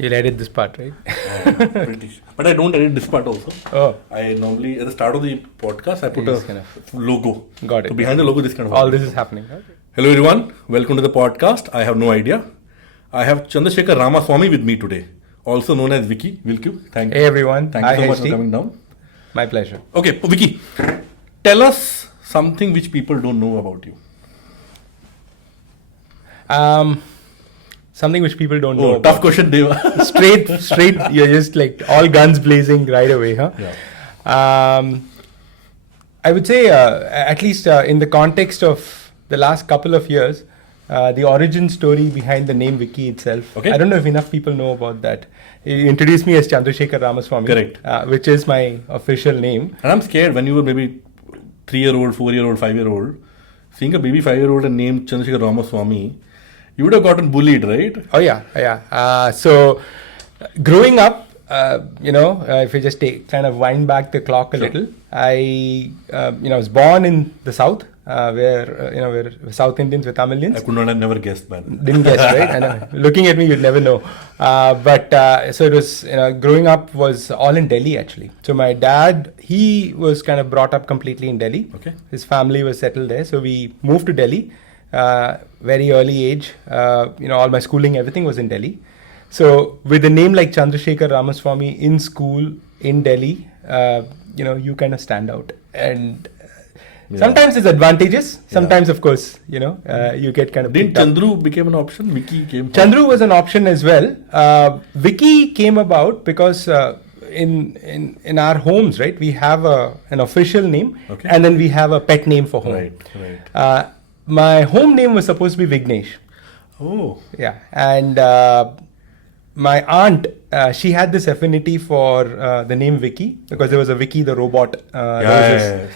You'll edit this part, right? British. But I don't edit this part also. Oh. I normally, at the start of the podcast, I put a kind logo. Got it. So behind the logo, this kind of... All this is happening. Okay. Hello everyone. Welcome to the podcast. I have no idea. I have Chandrasekhar Ramaswamy with me today. Also known as Vicky. Vicky, thank you. Hey everyone. Thank you so much for coming down. My pleasure. Okay, Vicky, tell us something which people don't know about you. Something which people don't know. Tough question, Deva. straight. You're just like all guns blazing right away, huh? Yeah. I would say, at least in the context of the last couple of years, the origin story behind the name Vicky itself. Okay. I don't know if enough people know about that. You introduced me as Chandrasekhar Ramaswamy. Correct. Which is my official name. And I'm scared when you were maybe 3-year-old, 4-year-old, 5-year-old, seeing a baby 5-year-old and named Chandrasekhar Ramaswamy, you would have gotten bullied, right? Oh yeah. So growing up, if you just kind of wind back the clock a little, I was born in the south, where we're South Indians, we're Tamilians. I could not have never guessed that. Didn't guess, right? I know. Looking at me, you'd never know. So it was, growing up was all in Delhi actually. So my dad, he was kind of brought up completely in Delhi. Okay. His family was settled there. So we moved to Delhi, very early age. All my schooling, everything was in Delhi. So with a name like Chandrasekhar Ramaswamy in school in Delhi, you kind of stand out. And sometimes there's advantages. Sometimes, of course, you get kind of. Didn't Chandru became an option? Vicky came. Chandru was an option as well. Vicky came about because in our homes, right, we have an official name, and then we have a pet name for home. Right. My home name was supposed to be Vignesh. Oh. Yeah, and my aunt, she had this affinity for the name Vicky because there was a Vicky the robot.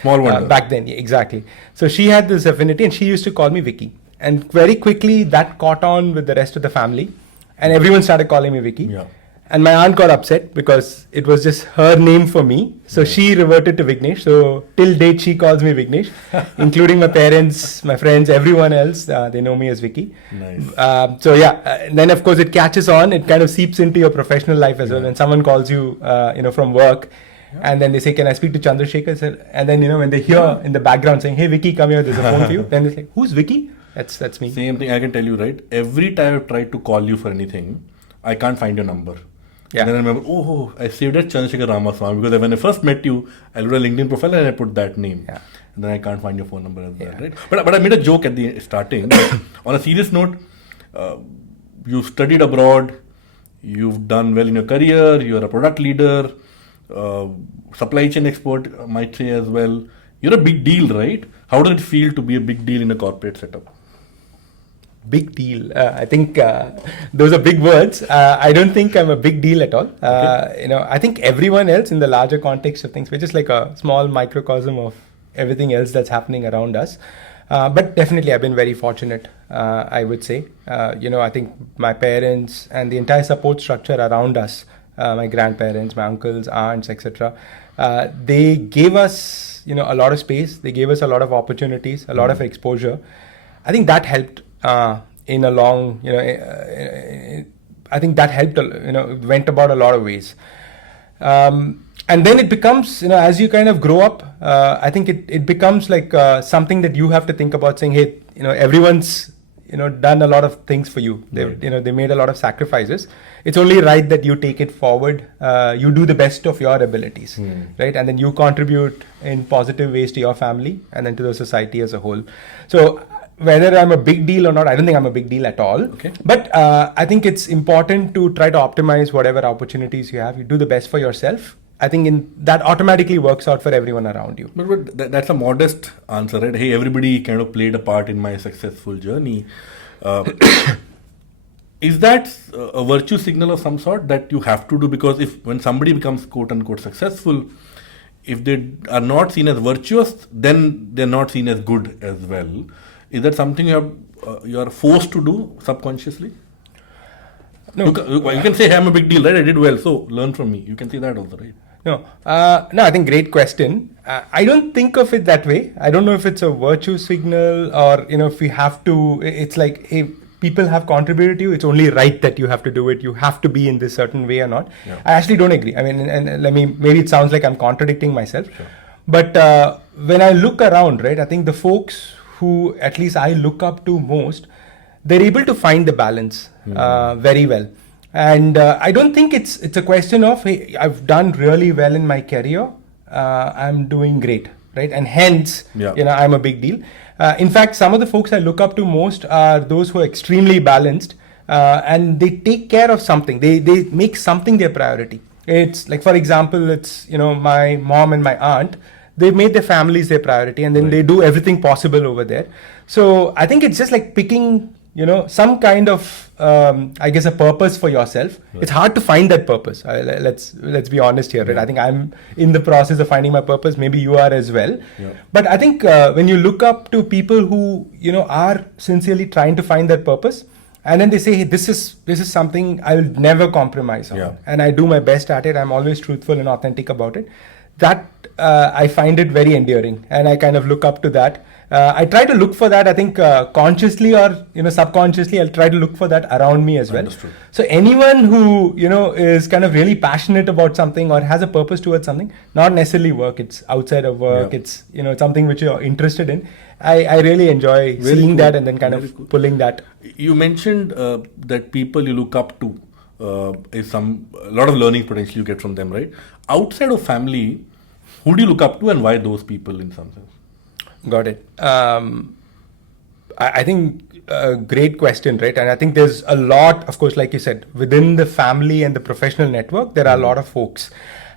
Small one. Back then, exactly. So she had this affinity and she used to call me Vicky. And very quickly that caught on with the rest of the family and everyone started calling me Vicky. Yeah. And my aunt got upset because it was just her name for me. So she reverted to Vignesh. So till date she calls me Vignesh, including my parents, my friends, everyone else. They know me as Vicky. Nice. Then of course it catches on. It kind of seeps into your professional life as well. When someone calls you, from work, and then they say, "Can I speak to Chandrasekhar?" And then when they hear in the background saying, "Hey Vicky, come here. There's a phone for you." Then they say, "Who's Vicky?" That's me. Same thing I can tell you, right? Every time I've tried to call you for anything, I can't find your number. Yeah. And then I remember, I saved that Chandrasekhar Ramaswamy because when I first met you, I looked at a LinkedIn profile and I put that name. Yeah. And then I can't find your phone number as well, right? But I made a joke at the starting. On a serious note, you studied abroad, you've done well in your career, you're a product leader, supply chain expert, I might say as well. You're a big deal, right? How does it feel to be a big deal in a corporate setup? Big deal. I think those are big words. I don't think I'm a big deal at all. I think everyone else in the larger context of things, we're just like a small microcosm of everything else that's happening around us. But definitely I've been very fortunate, I would say. I think my parents and the entire support structure around us, my grandparents, my uncles, aunts, etc., they gave us, a lot of space. They gave us a lot of opportunities, a lot of exposure. I think that helped. I think that helped, went about a lot of ways. And then it becomes, as you kind of grow up, I think it becomes like something that you have to think about saying, hey, everyone's, done a lot of things for you. They made a lot of sacrifices. It's only right that you take it forward. You do the best of your abilities, right? And then you contribute in positive ways to your family and then to the society as a whole. So, whether I'm a big deal or not, I don't think I'm a big deal at all. Okay. But I think it's important to try to optimize whatever opportunities you have. You do the best for yourself. I think that automatically works out for everyone around you. But that's a modest answer, right? Hey, everybody kind of played a part in my successful journey. Is that a virtue signal of some sort that you have to do? Because when somebody becomes quote unquote successful, if they are not seen as virtuous, then they're not seen as good as well. Is that something you are forced to do subconsciously? No. You can say, hey, I'm a big deal, right? I did well, so learn from me. You can say that also, right? No, I think great question. I don't think of it that way. I don't know if it's a virtue signal or, if we have to, it's like, hey, people have contributed to you, it's only right that you have to do it. You have to be in this certain way or not. Yeah. I actually don't agree. I mean, and maybe it sounds like I'm contradicting myself. Sure. But when I look around, right, I think the folks who at least I look up to most, they're able to find the balance very well. And I don't think it's a question of, hey, I've done really well in my career, I'm doing great, right? And hence, I'm a big deal. In fact, some of the folks I look up to most are those who are extremely balanced and they take care of something. They make something their priority. It's like, for example, it's, my mom and my aunt, they've made their families their priority and then they do everything possible over there. So I think it's just like picking, some kind of, I guess, a purpose for yourself. Right. It's hard to find that purpose. Let's be honest here. Right? I think I'm in the process of finding my purpose. Maybe you are as well. Yeah. But I think when you look up to people who, are sincerely trying to find that purpose, and then they say, hey, this is something I will never compromise on. And I do my best at it. I'm always truthful and authentic about it. That I find it very endearing, and I kind of look up to that. I try to look for that, I think, consciously or subconsciously. I'll try to look for that around me as well. Understood. So anyone who is kind of really passionate about something or has a purpose towards something, not necessarily work, it's outside of work, it's something which you're interested in. I really enjoy seeing that and then kind of pulling that. You mentioned that people you look up to is a lot of learning potential you get from them, right? Outside of family, who do you look up to and why those people in some sense? Got it. I think a great question, right? And I think there's a lot, of course, like you said, within the family and the professional network, there are a lot of folks.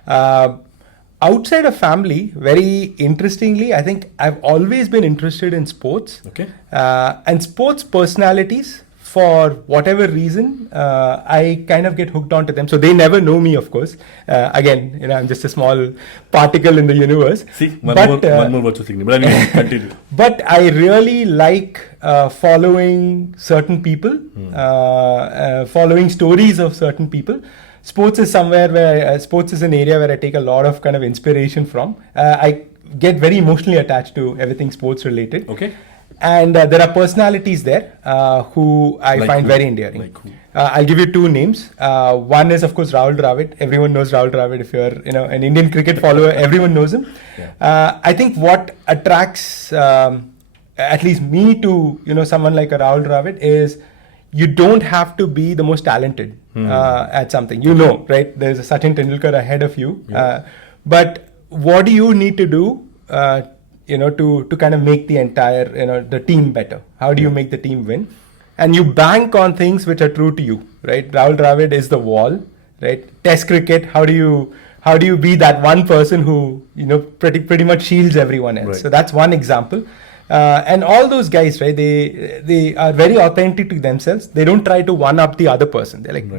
Outside of family, very interestingly, I think I've always been interested in sports. Okay. And sports personalities, for whatever reason, I kind of get hooked onto them. So they never know me, of course. Again, I'm just a small particle in the universe. See, one more virtual signal. But anyway, continue. But I really like following certain people, following stories of certain people. Sports is an area where I take a lot of kind of inspiration from. I get very emotionally attached to everything sports related. Okay. And there are personalities there who I find very endearing. Like who? I'll give you two names. One is, of course, Rahul Dravid. Everyone knows Rahul Dravid. If you're an Indian cricket follower, everyone knows him. Yeah. I think what attracts at least me to someone like a Rahul Dravid is you don't have to be the most talented at something. Right? There's a Sachin Tendulkar ahead of you. Yeah. But what do you need to do to kind of make the entire, the team better? How do you make the team win? And you bank on things which are true to you, right? Rahul Dravid is the wall, right? Test cricket, how do you be that one person who, pretty much shields everyone else? Right. So that's one example. And all those guys, right? They are very authentic to themselves. They don't try to one up the other person. They're like,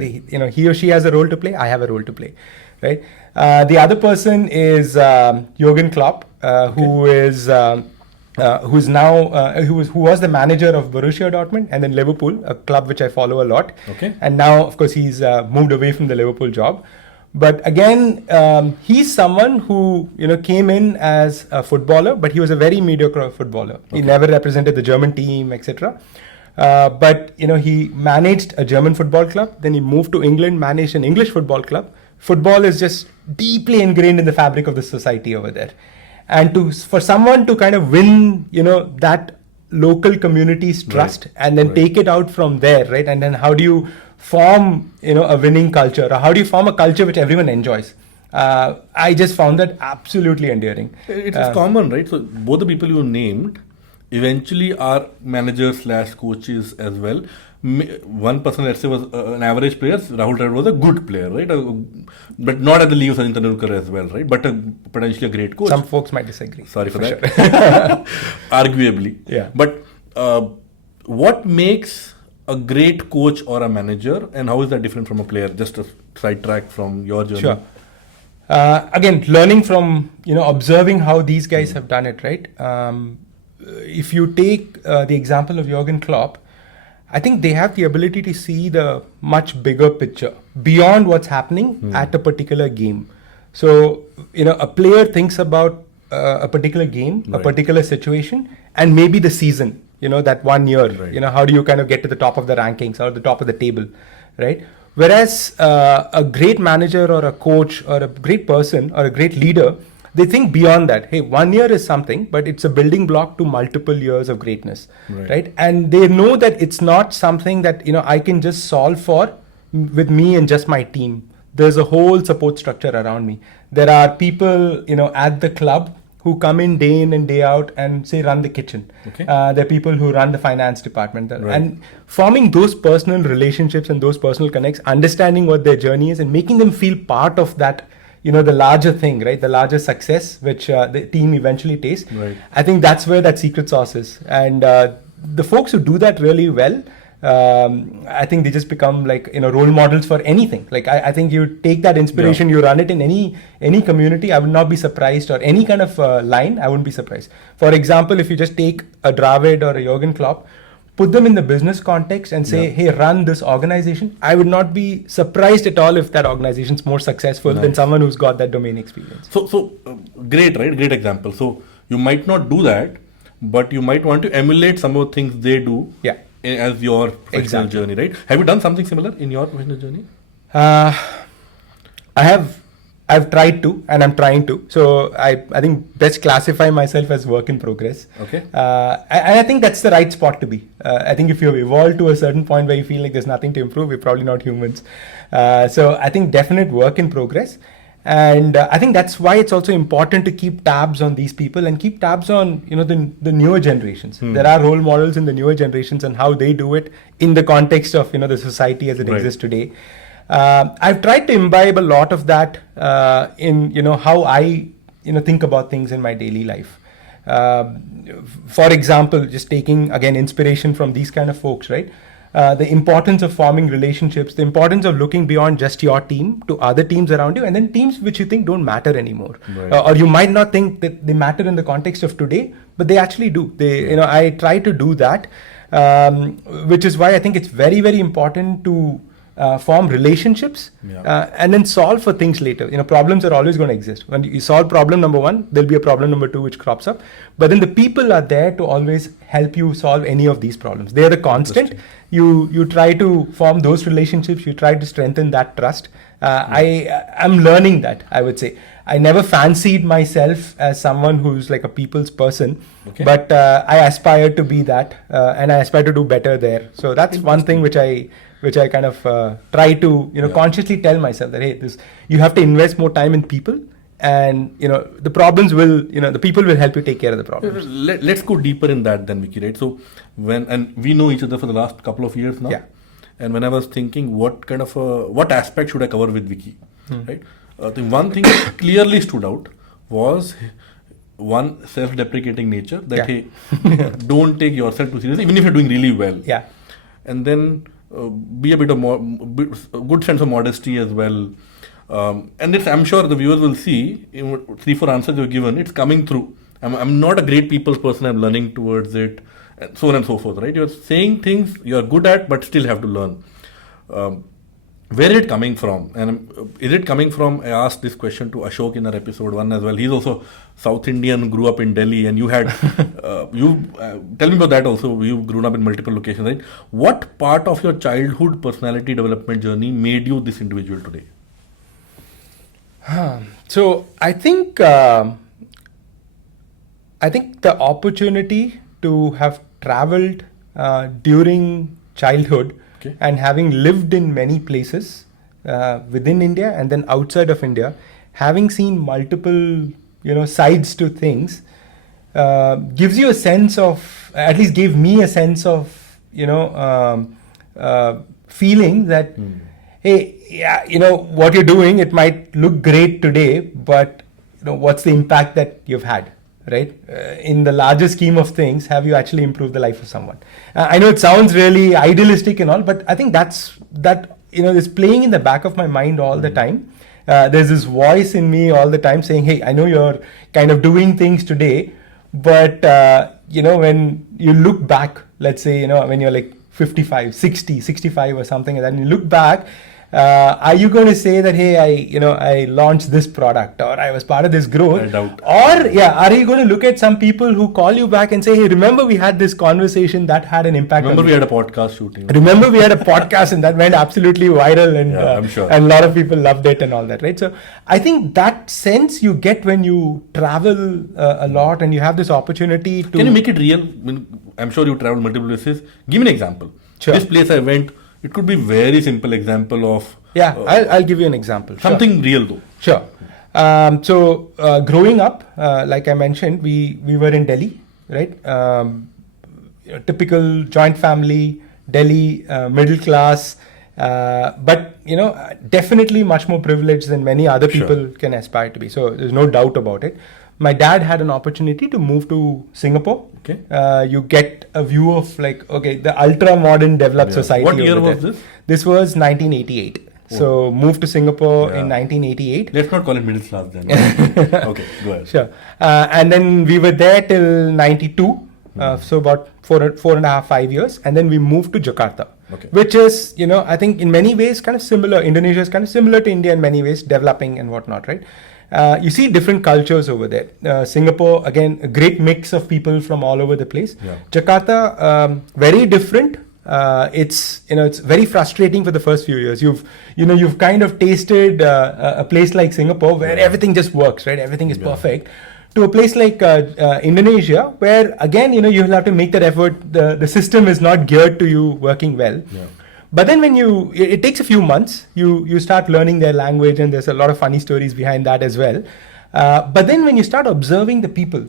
he or she has a role to play. I have a role to play, right? The other person is Jürgen Klopp, who was the manager of Borussia Dortmund and then Liverpool, a club which I follow a lot. Okay. And now, of course, he's moved away from the Liverpool job. But again, he's someone who came in as a footballer, but he was a very mediocre footballer. Okay. He never represented the German team, etc. But he managed a German football club. Then he moved to England, managed an English football club. Football is just deeply ingrained in the fabric of the society over there. And for someone to kind of win, that local community's trust and then take it out from there, right? And then how do you form, a winning culture, or how do you form a culture which everyone enjoys? I just found that absolutely endearing. It is common, right? So both the people you named eventually are managers / coaches as well. One person, let's say, was an average player. Rahul Dravid was a good player, right? But not at the level of Sachin Tendulkar as well, right? But potentially a great coach. Some folks might disagree. Sorry for that. Sure. Arguably. Yeah. But what makes a great coach or a manager, and how is that different from a player? Just a sidetrack from your journey. Sure. Again, learning from, observing how these guys have done it, right? If you take the example of Jürgen Klopp, I think they have the ability to see the much bigger picture beyond what's happening at a particular game. So, a player thinks about a particular game, a particular situation, and maybe the season, that 1 year. Right. How do you kind of get to the top of the rankings or the top of the table, right? Whereas a great manager or a coach or a great person or a great leader, they think beyond that. Hey, 1 year is something, but it's a building block to multiple years of greatness, right? And they know that it's not something that I can just solve for with me and just my team. There's a whole support structure around me. There are people at the club who come in and day out and say run the kitchen. Okay. There are people who run the finance department. Right. And forming those personal relationships and those personal connects, understanding what their journey is and making them feel part of that, the larger thing, right? The larger success which the team eventually tastes. Right. I think that's where that secret sauce is. And the folks who do that really well, I think they just become like role models for anything. Like I think you take that inspiration, you run it in any community. I would not be surprised, or any kind of line, I wouldn't be surprised. For example, if you just take a Dravid or a Jurgen Klopp, put them in the business context and say, hey, run this organization, I would not be surprised at all if that organization is more successful than someone who's got that domain experience. So great, right? Great example. So you might not do that, but you might want to emulate some of the things they do. Yeah. As your professional journey, right? Have you done something similar in your professional journey? I've tried to, and I'm trying to. So I think best classify myself as work in progress. Okay. And I think that's the right spot to be. I think if you've evolved to a certain point where you feel like there's nothing to improve, we're probably not humans. So I think definite work in progress. And I think that's why it's also important to keep tabs on these people and keep tabs on the newer generations. There are role models in the newer generations and how they do it in the context of the society as it exists today. I've tried to imbibe a lot of that in how I think about things in my daily life. For example, just taking again inspiration from these kind of folks, right? The importance of forming relationships, the importance of looking beyond just your team to other teams around you, and then teams which you think don't matter anymore, or you might not think that they matter in the context of today, but they actually do. I try to do that, which is why I think it's very, very important to form relationships and then solve for things later. Problems are always going to exist. When you solve problem number one, there'll be a problem number two which crops up. But then the people are there to always help you solve any of these problems. They're the constant. You try to form those relationships. You try to strengthen that trust. I'm learning that, I would say. I never fancied myself as someone who's like a people's person, but I aspire to be that, and I aspire to do better there. So that's one thing which I kind of try to consciously tell myself that, hey, you have to invest more time in people, and the problems will the people will help you take care of the problems. Let's go deeper in that then, Vicky, right? So and we know each other for the last couple of years now, and when I was thinking what aspect should I cover with Vicky, right? The one thing that clearly stood out was one, self-deprecating nature, that hey, don't take yourself too seriously even if you're doing really well, and then be a bit of a good sense of modesty as well. And I'm sure the viewers will see in 3-4 answers you've given, it's coming through. I'm not a great people's person, I'm learning towards it, and so on and so forth, right? You're saying things you're good at but still have to learn. Where is it coming from? And is it coming from, I asked this question to Ashok in our episode 1 as well. He's also South Indian, grew up in Delhi, and you had, tell me about that also. You've grown up in multiple locations, right? What part of your childhood personality development journey made you this individual today? So I think the opportunity to have traveled during childhood and having lived in many places within India and then outside of India, having seen multiple sides to things, gives you a sense of, at least gave me a sense of feeling that hey, what you're doing, it might look great today, but what's the impact that you've had, right? In the larger scheme of things, have you actually improved the life of someone? I know it sounds really idealistic and all, but I think that is playing in the back of my mind all the time. There's this voice in me all the time saying, hey, I know you're kind of doing things today, but when you look back, let's say, when you're like 55, 60, 65 or something, and then you look back, Are you going to say that, hey, I launched this product, or I was part of this growth? I doubt. Or are you going to look at some people who call you back and say, hey, remember we had this conversation that had an impact Remember on we you? had a podcast shooting. Remember we had a podcast and that went absolutely viral, and I'm sure. and a lot of people loved it and all that, right? So I think that sense you get when you travel a lot and you have this opportunity to... Can you make it real? I mean, I'm sure you traveled multiple places. Give me an example. Sure. This place I went, it could be very simple example of... I'll give you an example. Something real though. Sure. Growing up, like I mentioned, we were in Delhi, right? Typical joint family, Delhi, middle class, but definitely much more privileged than many other people can aspire to be. So there's no doubt about it. My dad had an opportunity to move to Singapore. Okay. You get a view of the ultra modern developed society. What year over was there. this? This was 1988. So moved to Singapore in 1988. Let's not call it middle class then. Okay, go ahead. Sure. And then we were there till 92. So about 4.5 years. And then we moved to Jakarta. Okay. Which is, I think in many ways kind of similar. Indonesia is kind of similar to India in many ways, developing and whatnot, right? You see different cultures over there. Singapore, again, a great mix of people from all over the place. Yeah. Jakarta, very different. It's very frustrating for the first few years. You've kind of tasted a place like Singapore where everything just works, right? Everything is perfect. To a place like Indonesia, where again, you'll have to make that effort. The system is not geared to you working well. Yeah. But then when it takes a few months, you start learning their language, and there's a lot of funny stories behind that as well. But then when you start observing the people,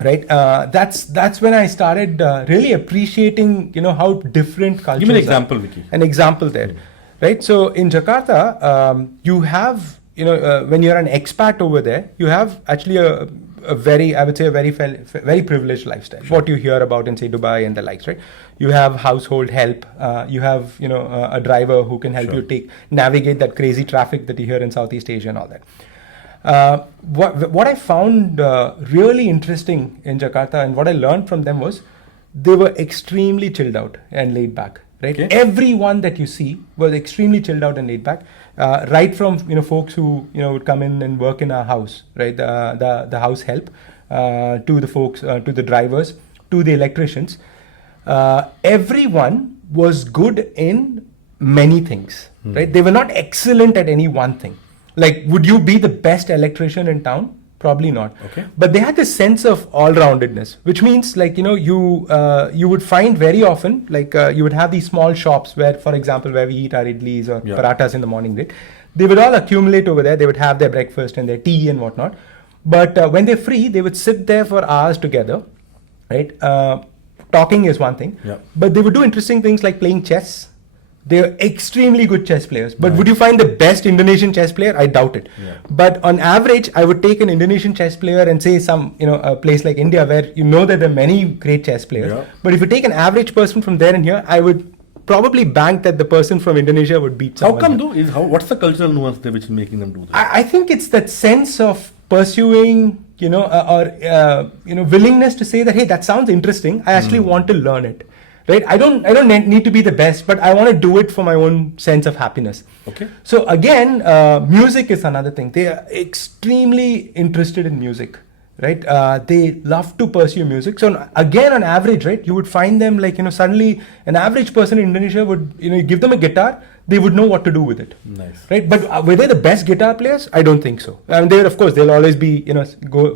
right, that's when I started really appreciating, how different cultures are. Give me an example, Vicky. An example there, right? So in Jakarta, you have, when you're an expat over there, you have actually a very, I would say, a very privileged lifestyle. Sure. What you hear about in, say, Dubai and the likes, right? You have household help. You have, a driver who can help you navigate that crazy traffic that you hear in Southeast Asia and all that. What I found really interesting in Jakarta, and what I learned from them, was they were extremely chilled out and laid back. Right, everyone that you see was extremely chilled out and laid back. Right from folks who would come in and work in our house, right? The house help, to the folks, to the drivers, to the electricians. Everyone was good in many things, right? They were not excellent at any one thing. Like, would you be the best electrician in town? Probably not. Okay. But they had this sense of all-roundedness, which means you would find very often, you would have these small shops where, for example, where we eat our idlis or parathas in the morning, right? They would all accumulate over there. They would have their breakfast and their tea and whatnot. But when they're free, they would sit there for hours together, right? Talking is one thing, but they would do interesting things like playing chess. They're extremely good chess players. But would you find the best Indonesian chess player? I doubt it. Yeah. But on average, I would take an Indonesian chess player and say a place like India, where that there are many great chess players. Yeah. But if you take an average person from there and here, I would probably bank that the person from Indonesia would beat someone. How come though? What's the cultural nuance there which is making them do that? I think it's that sense of pursuing, willingness to say that, hey, that sounds interesting. I actually want to learn it. Right? I don't need to be the best, but I want to do it for my own sense of happiness. Okay. So again, music is another thing. They are extremely interested in music, right? They love to pursue music. So again, on average, right, you would find them suddenly an average person in Indonesia would, you give them a guitar, they would know what to do with it. Nice. Right? But were they the best guitar players? I don't think so. I mean, there'll always be,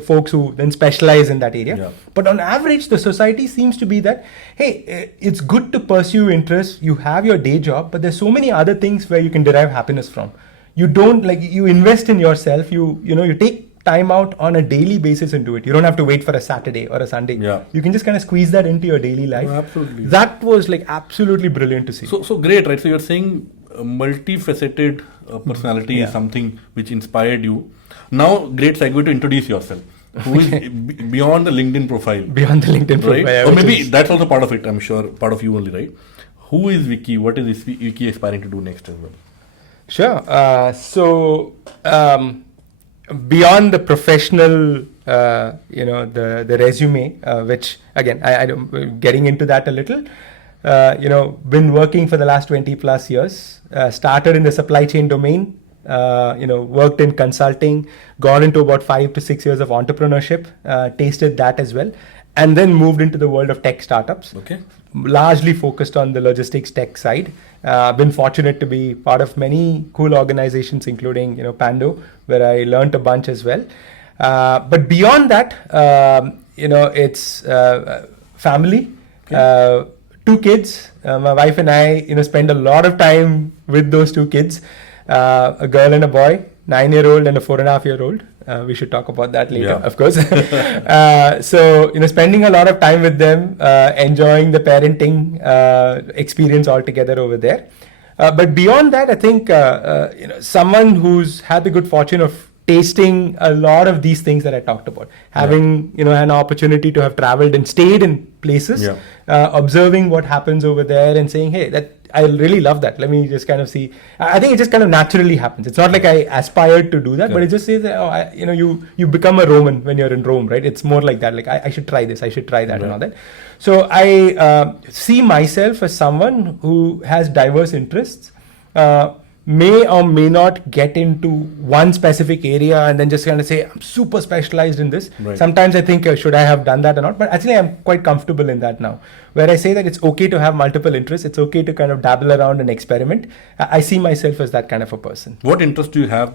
folks who then specialize in that area. Yeah. But on average, the society seems to be that, hey, it's good to pursue interests. You have your day job, but there's so many other things where you can derive happiness from. You don't, you invest in yourself. You take time out on a daily basis and do it. You don't have to wait for a Saturday or a Sunday. Yeah. You can just kind of squeeze that into your daily life. Oh, absolutely. That was absolutely brilliant to see. So great, right? So you're saying a multifaceted personality is something which inspired you. Now, great segue to introduce yourself. Who is beyond the LinkedIn profile? Beyond the LinkedIn profile. Right? Or maybe that's also part of it, I'm sure, part of you only, right? Who is Vicky? What is Vicky aspiring to do next as well? Sure. Beyond the professional, the resume, which again, I don't, getting into that a little, Been working for the last 20 plus years. Started in the supply chain domain. Worked in consulting, got into about 5 to 6 years of entrepreneurship, tasted that as well, and then moved into the world of tech startups. Okay. Largely focused on the logistics tech side. Been fortunate to be part of many cool organizations, including Pando, where I learned a bunch as well. But beyond that, it's family. Okay. 2 kids. My wife and I, spend a lot of time with those 2 kids. A girl and a boy, 9-year-old and a 4.5-year-old. We should talk about that later, of course. So, spending a lot of time with them, enjoying the parenting experience altogether over there. But beyond that, I think, someone who's had the good fortune of tasting a lot of these things that I talked about, having, an opportunity to have traveled and stayed in places, observing what happens over there and saying, hey, that I really love that. Let me just kind of see. I think it just kind of naturally happens. It's not like I aspired to do that, but it just says that, you become a Roman when you're in Rome, right? It's more like that. Like, I should try this, I should try that and all that. So I see myself as someone who has diverse interests, may or may not get into one specific area and then just kind of say, I'm super specialized in this. Right. Sometimes I think, should I have done that or not? But actually, I'm quite comfortable in that now, where I say that it's okay to have multiple interests. It's okay to kind of dabble around and experiment. I see myself as that kind of a person. What interest do you have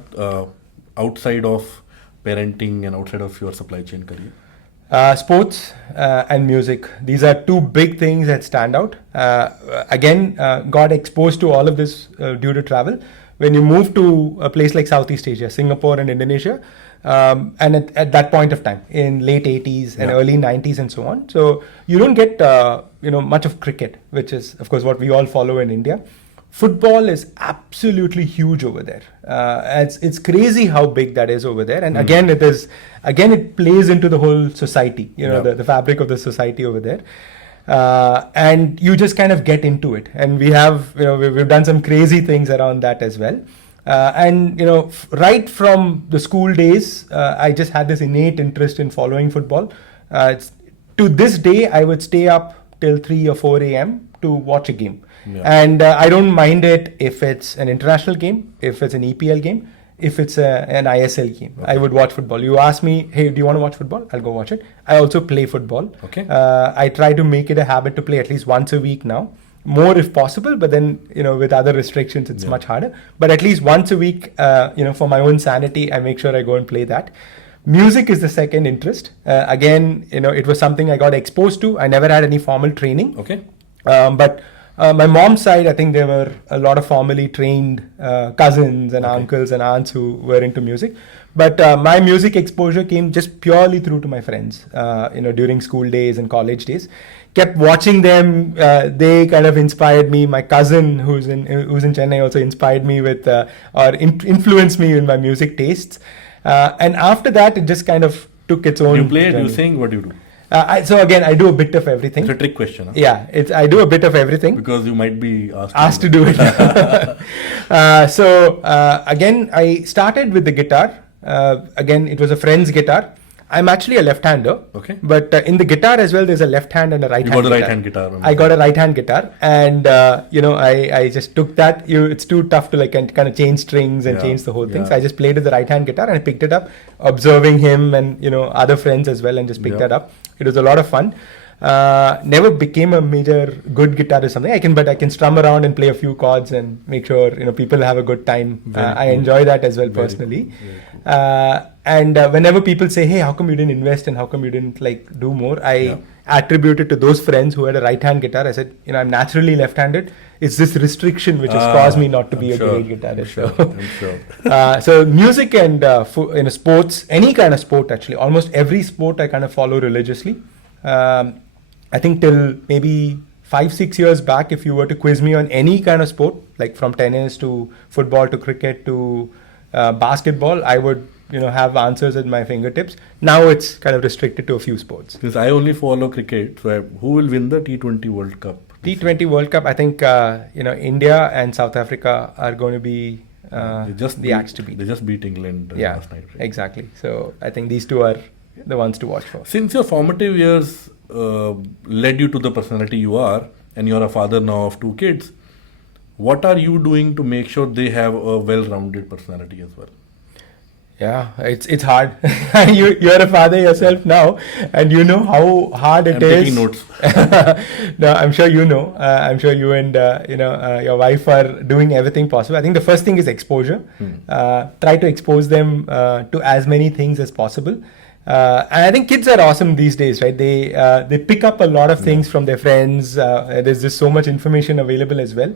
outside of parenting and outside of your supply chain career? Sports and music. These are 2 big things that stand out. Again, got exposed to all of this due to travel. When you move to a place like Southeast Asia, Singapore and Indonesia, and at that point of time, in late 80s and early 90s and so on, so you don't get much of cricket, which is, of course, what we all follow in India. Football is absolutely huge over there. It's crazy how big that is over there. And again, it plays into the whole society, the fabric of the society over there. And you just kind of get into it. And we have, we've done some crazy things around that as well. And right from the school days, I just had this innate interest in following football. To this day, I would stay up till 3 or 4 a.m. to watch a game. Yeah. And I don't mind it if it's an international game, if it's an EPL game, if it's an ISL game. Okay. I would watch football. You ask me, hey, do you want to watch football? I'll go watch it. I also play football. Okay. I try to make it a habit to play at least once a week now. More if possible, but then, with other restrictions, it's much harder. But at least once a week, for my own sanity, I make sure I go and play that. Music is the second interest. Again, it was something I got exposed to. I never had any formal training. Okay. But my mom's side, I think there were a lot of formally trained cousins and uncles and aunts who were into music. But my music exposure came just purely through to my friends, during school days and college days. Kept watching them. They kind of inspired me. My cousin, who's in Chennai, also inspired me with or influenced me in my music tastes. And after that, it just kind of took its own. You play, do you sing, what do you do? So again, I do a bit of everything. It's a trick question. Huh? Yeah, I do a bit of everything. Because you might be asked to do it. Again, I started with the guitar. Again, it was a friend's guitar. I'm actually a left-hander. Okay. But in the guitar as well, there's a left hand and a right hand. You got a right-hand guitar. I got a right-hand guitar, and I just took that. It's too tough to kind of change strings and change the whole thing. So I just played with the right-hand guitar and I picked it up, observing him and other friends as well, and just picked that up. It was a lot of fun. Never became a major good guitarist or something. But I can strum around and play a few chords and make sure people have a good time. I enjoy that as well personally. Cool. And whenever people say, hey, how come you didn't invest and how come you didn't do more, I attribute it to those friends who had a right-hand guitar. I said, I'm naturally left-handed. It's this restriction which has caused me not to be a great guitarist. I'm sure. So music and sports, any kind of sport actually, almost every sport I kind of follow religiously. I think till maybe 5-6 years back, if you were to quiz me on any kind of sport, like from tennis to football to cricket to basketball, I would have answers at my fingertips. Now it's kind of restricted to a few sports. Because I only follow cricket, so who will win the T20 World Cup? T20 World Cup, I think India and South Africa are going to be the acts to beat. They just beat England last night. Right? Exactly. So I think these two are the ones to watch for. Since your formative years led you to the personality you are, and you're a father now of 2 kids, what are you doing to make sure they have a well-rounded personality as well? Yeah, it's hard. You're a father yourself now, and you know how hard it I'm is. taking notes. No, I'm sure you know. I'm sure you and your wife are doing everything possible. I think the first thing is exposure. Try to expose them to as many things as possible. And I think kids are awesome these days, right? They pick up a lot of things from their friends. There's just so much information available as well.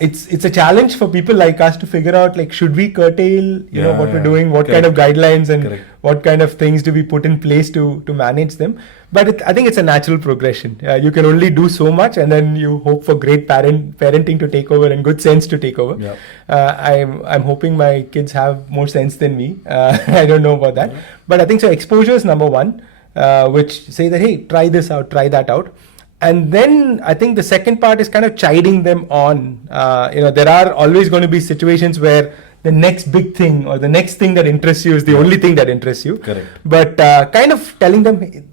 It's a challenge for people like us to figure out, like, should we curtail what we're doing, what kind of guidelines and what kind of things do we put in place to manage them. But I think it's a natural progression. You can only do so much, and then you hope for great parenting to take over and good sense to take over. I'm hoping my kids have more sense than me. I don't know about that, but I think so. Exposure is number one, which say that, hey, try this out, try that out. And then I think the second part is kind of chiding them on. There are always going to be situations where the next big thing or the next thing that interests you is the only thing that interests you. Correct. But kind of telling them,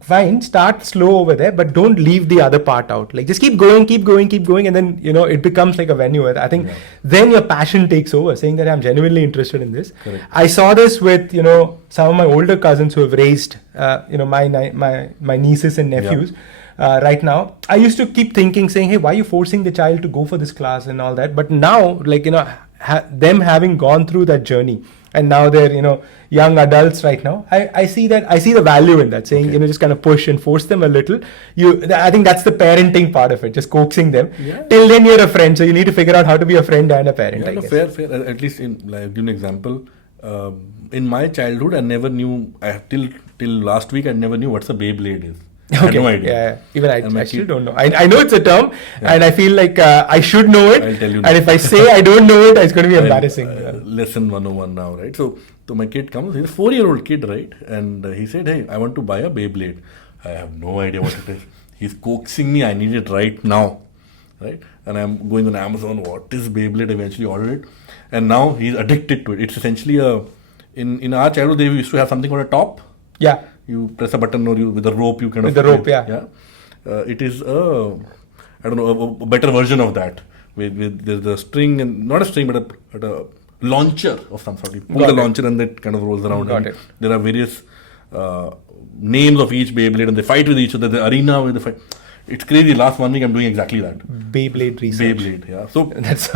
fine, start slow over there, but don't leave the other part out. Like, just keep going, and then it becomes like a venue. I think then your passion takes over, saying that I'm genuinely interested in this. Correct. I saw this with some of my older cousins who have raised my nieces and nephews. Right now, I used to keep thinking, saying, hey, why are you forcing the child to go for this class and all that? But now, like, them having gone through that journey, and now they're, young adults right now, I see the value in that, saying, just kind of push and force them a little. I think that's the parenting part of it, just coaxing them. Till then, you're a friend, so you need to figure out how to be a friend and a parent. I guess. Fair. At least, give an example. In my childhood, I never knew, till last week, I never knew what's a Beyblade is. I had no idea. Yeah. Even I still don't know. I know it's a term, and I feel like I should know it. I'll tell you. And if I say I don't know it, it's going to be embarrassing. Lesson 101 now, right? So my kid comes, he's a 4-year-old kid, right? And he said, hey, I want to buy a Beyblade. I have no idea what it is. He's coaxing me, I need it right now, right? And I'm going on Amazon, what is Beyblade? Eventually ordered it. And now he's addicted to it. It's essentially in our childhood, they used to have something called a top. Yeah. You press a button, or with a rope, you kind of... With the rope, yeah. It is a better version of that. With there's a string, and not a string, but a launcher of some sort. You pull the launcher and it kind of rolls around. There are various names of each Beyblade, and they fight with each other. The arena where they fight. It's crazy. Last 1 week I'm doing exactly that. Beyblade research. Beyblade, yeah. So that's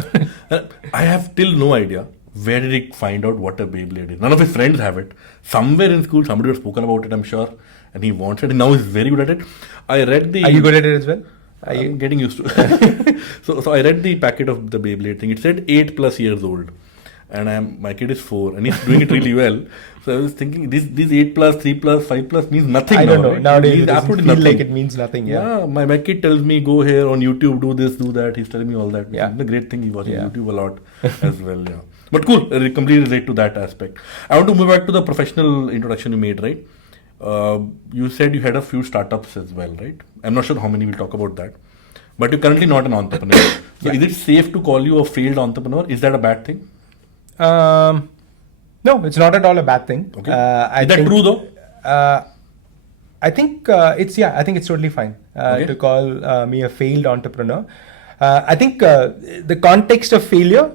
I have still no idea. Where did he find out what a Beyblade is? None of his friends have it. Somewhere in school, somebody had spoken about it, I'm sure, and he wants it. And now he's very good at it. I read the... Are you good at it as well? I'm getting used to it. So I read the packet of the Beyblade thing. It said 8+ years old. And my kid is 4, and he's doing it really well. So I was thinking, these 8+, 3+, 5+ means nothing. I don't know. Right? Nowadays, it doesn't feel like it means nothing. Yeah. My kid tells me, go here on YouTube, do this, do that. He's telling me all that. Yeah. It's a great thing. He watches YouTube a lot as well. Yeah. But cool. I completely relate to that aspect. I want to move back to the professional introduction you made, right? You said you had a few startups as well, right? I'm not sure how many. We'll talk about that. But you're currently not an entrepreneur. So is it safe to call you a failed entrepreneur? Is that a bad thing? No, it's not at all a bad thing. Okay. Is that true though? I think I think it's totally fine to call me a failed entrepreneur. I think the context of failure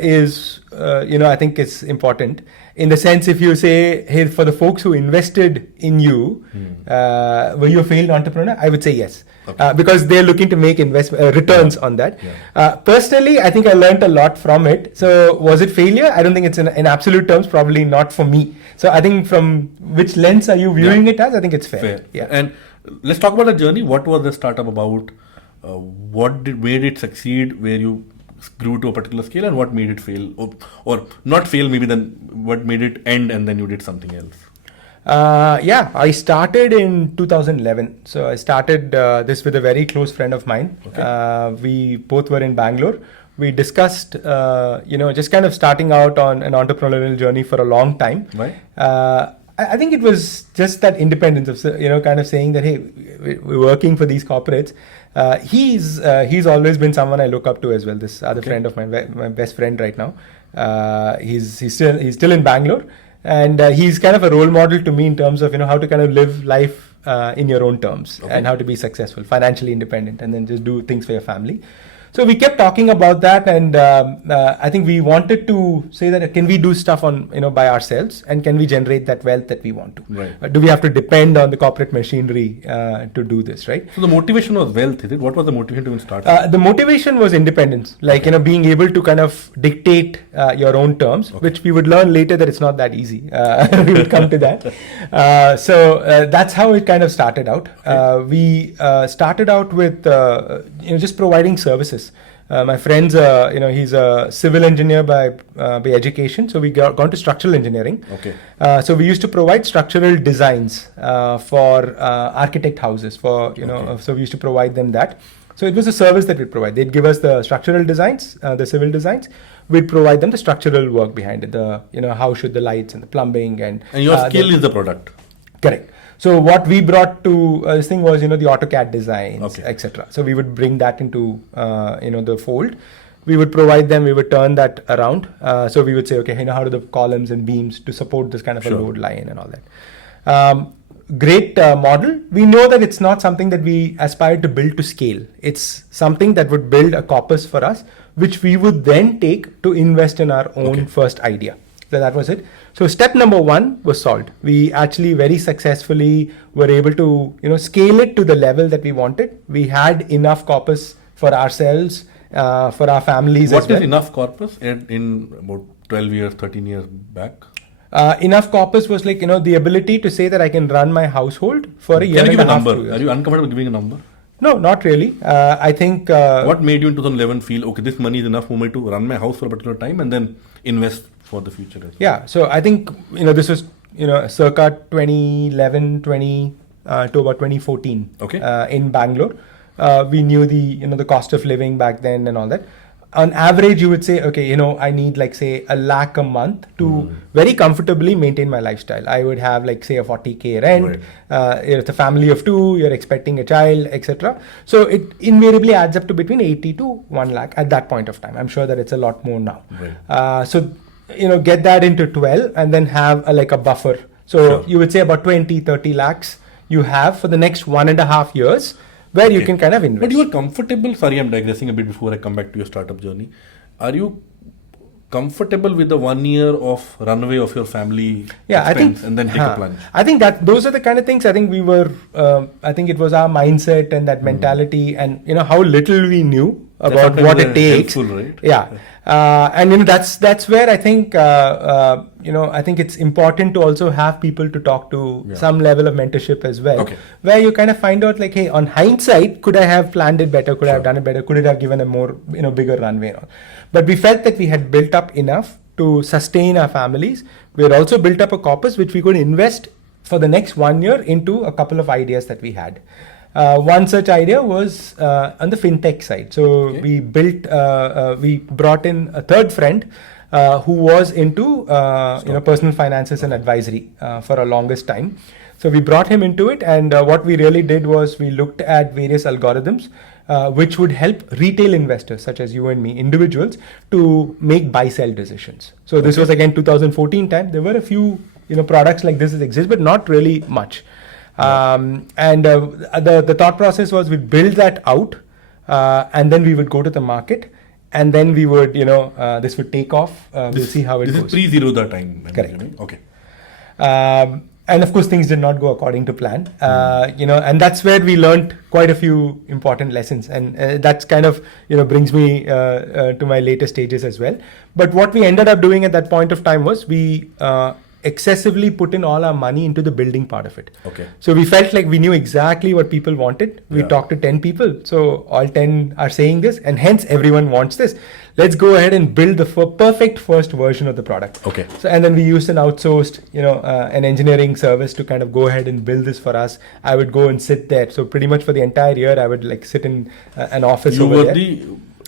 is, I think it's important. In the sense, if you say, hey, for the folks who invested in you, were you a failed entrepreneur? I would say yes. Okay. Because they're looking to make returns on that. Yeah. Personally, I think I learned a lot from it. So was it failure? I don't think it's in absolute terms, probably not for me. So I think from which lens are you viewing it as? I think it's fair. Yeah. And let's talk about the journey. What was the startup about? What made it succeed where you grew to a particular scale, and what made it fail or not fail, maybe then what made it end and then you did something else? I started in 2011. So I started this with a very close friend of mine. Okay. We both were in Bangalore. We discussed, just kind of starting out on an entrepreneurial journey for a long time. Right. I think it was just that independence of, kind of saying that, hey, we're working for these corporates. He's always been someone I look up to as well. This other friend of mine, my best friend right now. He's still in Bangalore, and he's kind of a role model to me in terms of how to kind of live life in your own terms, Okay. and how to be successful, financially independent, and then just do things for your family. So we kept talking about that, and I think we wanted to say that can we do stuff on by ourselves, and can we generate that wealth that we want to? Right. Do we have to depend on the corporate machinery to do this, right? So the motivation was wealth, is it? What was the motivation to even start? The motivation was independence, like being able to kind of dictate your own terms, which we would learn later that it's not that easy. We will come to that. So that's how it kind of started out. We started out with just providing services. My friend's, he's a civil engineer by education, so we gone to structural engineering. Okay. So we used to provide structural designs for architect houses. So we used to provide them that. So it was a service that we'd provide. They'd give us the structural designs, the civil designs. We'd provide them the structural work behind it. How should the lights and the plumbing and your skill is the product. Correct. So what we brought to this thing was, the AutoCAD designs, Okay. etc. So we would bring that into, the fold. We would provide them, we would turn that around. So we would say, okay, how do the columns and beams to support this kind of a load line and all that. Great model. We know that it's not something that we aspire to build to scale. It's something that would build a corpus for us, which we would then take to invest in our own first idea. So that was it. So step number one was solved. We actually very successfully were able to, scale it to the level that we wanted. We had enough corpus for ourselves, for our families as well. What is enough corpus in about 12 years, 13 years back? Enough corpus was like, the ability to say that I can run my household for a year Can you and give a a half, 2 number? years. Are you uncomfortable giving a number? No, not really. I think... what made you in 2011 feel, okay, this money is enough for me to run my house for a particular time and then invest for the future as well? Yeah, so I think, this was, circa 2011, to about 2014 in Bangalore. We knew the cost of living back then and all that. On average, you would say, okay, I need like say $1 lakh a month to very comfortably maintain my lifestyle. I would have like say a 40K rent. It's a family of 2, you're expecting a child, etc. So it invariably adds up to between 80 to 1 lakh at that point of time. I'm sure that it's a lot more now. So get that into 12 and then have like a buffer. So you would say about 20, 30 lakhs you have for the next 1.5 years. Where you can kind of invest. But you are comfortable, sorry I'm digressing a bit before I come back to your startup journey. Are you comfortable with the 1 year of runway of your family expense and then take a plunge? I think that those are the kind of things I think we were, I think it was our mindset and that mentality and how little we knew about what it takes. Helpful, right? Yeah. And that's where I think I think it's important to also have people to talk to, some level of mentorship as well, where you kind of find out like, hey, on hindsight, could I have planned it better? Could I have done it better? Could it have given a more bigger runway? But we felt that we had built up enough to sustain our families. We had also built up a corpus which we could invest for the next 1 year into a couple of ideas that we had. One such idea was on the fintech side. So we brought in a third friend who was into personal finances and advisory for a longest time. So we brought him into it, and what we really did was we looked at various algorithms which would help retail investors such as you and me, individuals, to make buy-sell decisions. So this was again 2014 time. There were a few products like this that exist, but not really much. The thought process was we'd build that out and then we would go to the market and then we would, this would take off. We'll see how it goes. This is pre-Zerodha time. Correct. Okay. And of course, things did not go according to plan, and that's where we learned quite a few important lessons. And that's kind of, brings me to my later stages as well. But what we ended up doing at that point of time was we excessively put in all our money into the building part of it. Okay. So we felt like we knew exactly what people wanted. We talked to 10 people. So all 10 are saying this, and hence everyone wants this. Let's go ahead and build the perfect first version of the product. Okay. So, and then we used an outsourced, an engineering service to kind of go ahead and build this for us. I would go and sit there. So pretty much for the entire year, I would like sit in an office over there.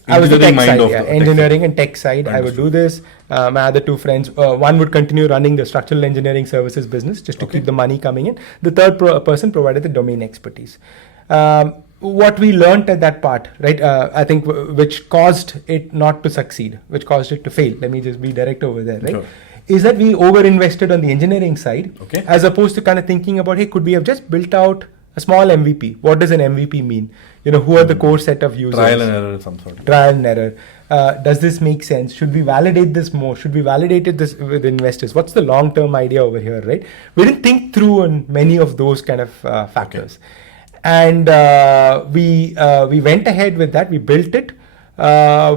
I was the tech side, engineering and tech side. I would do this. My other two friends, one would continue running the structural engineering services business just to keep the money coming in. The third person provided the domain expertise. What we learned at that part, right, I think which caused it not to succeed, which caused it to fail. Let me just be direct over there, right? is that we over-invested on the engineering side, Okay. as opposed to kind of thinking about, hey, could we have just built out a small MVP? What does an MVP mean? Who are the core set of users? Trial and error of some sort. Trial and error. Does this make sense? Should we validate this more? Should we validate this with investors? What's the long-term idea over here, right? We didn't think through on many of those kind of factors. And we went ahead with that. We built it.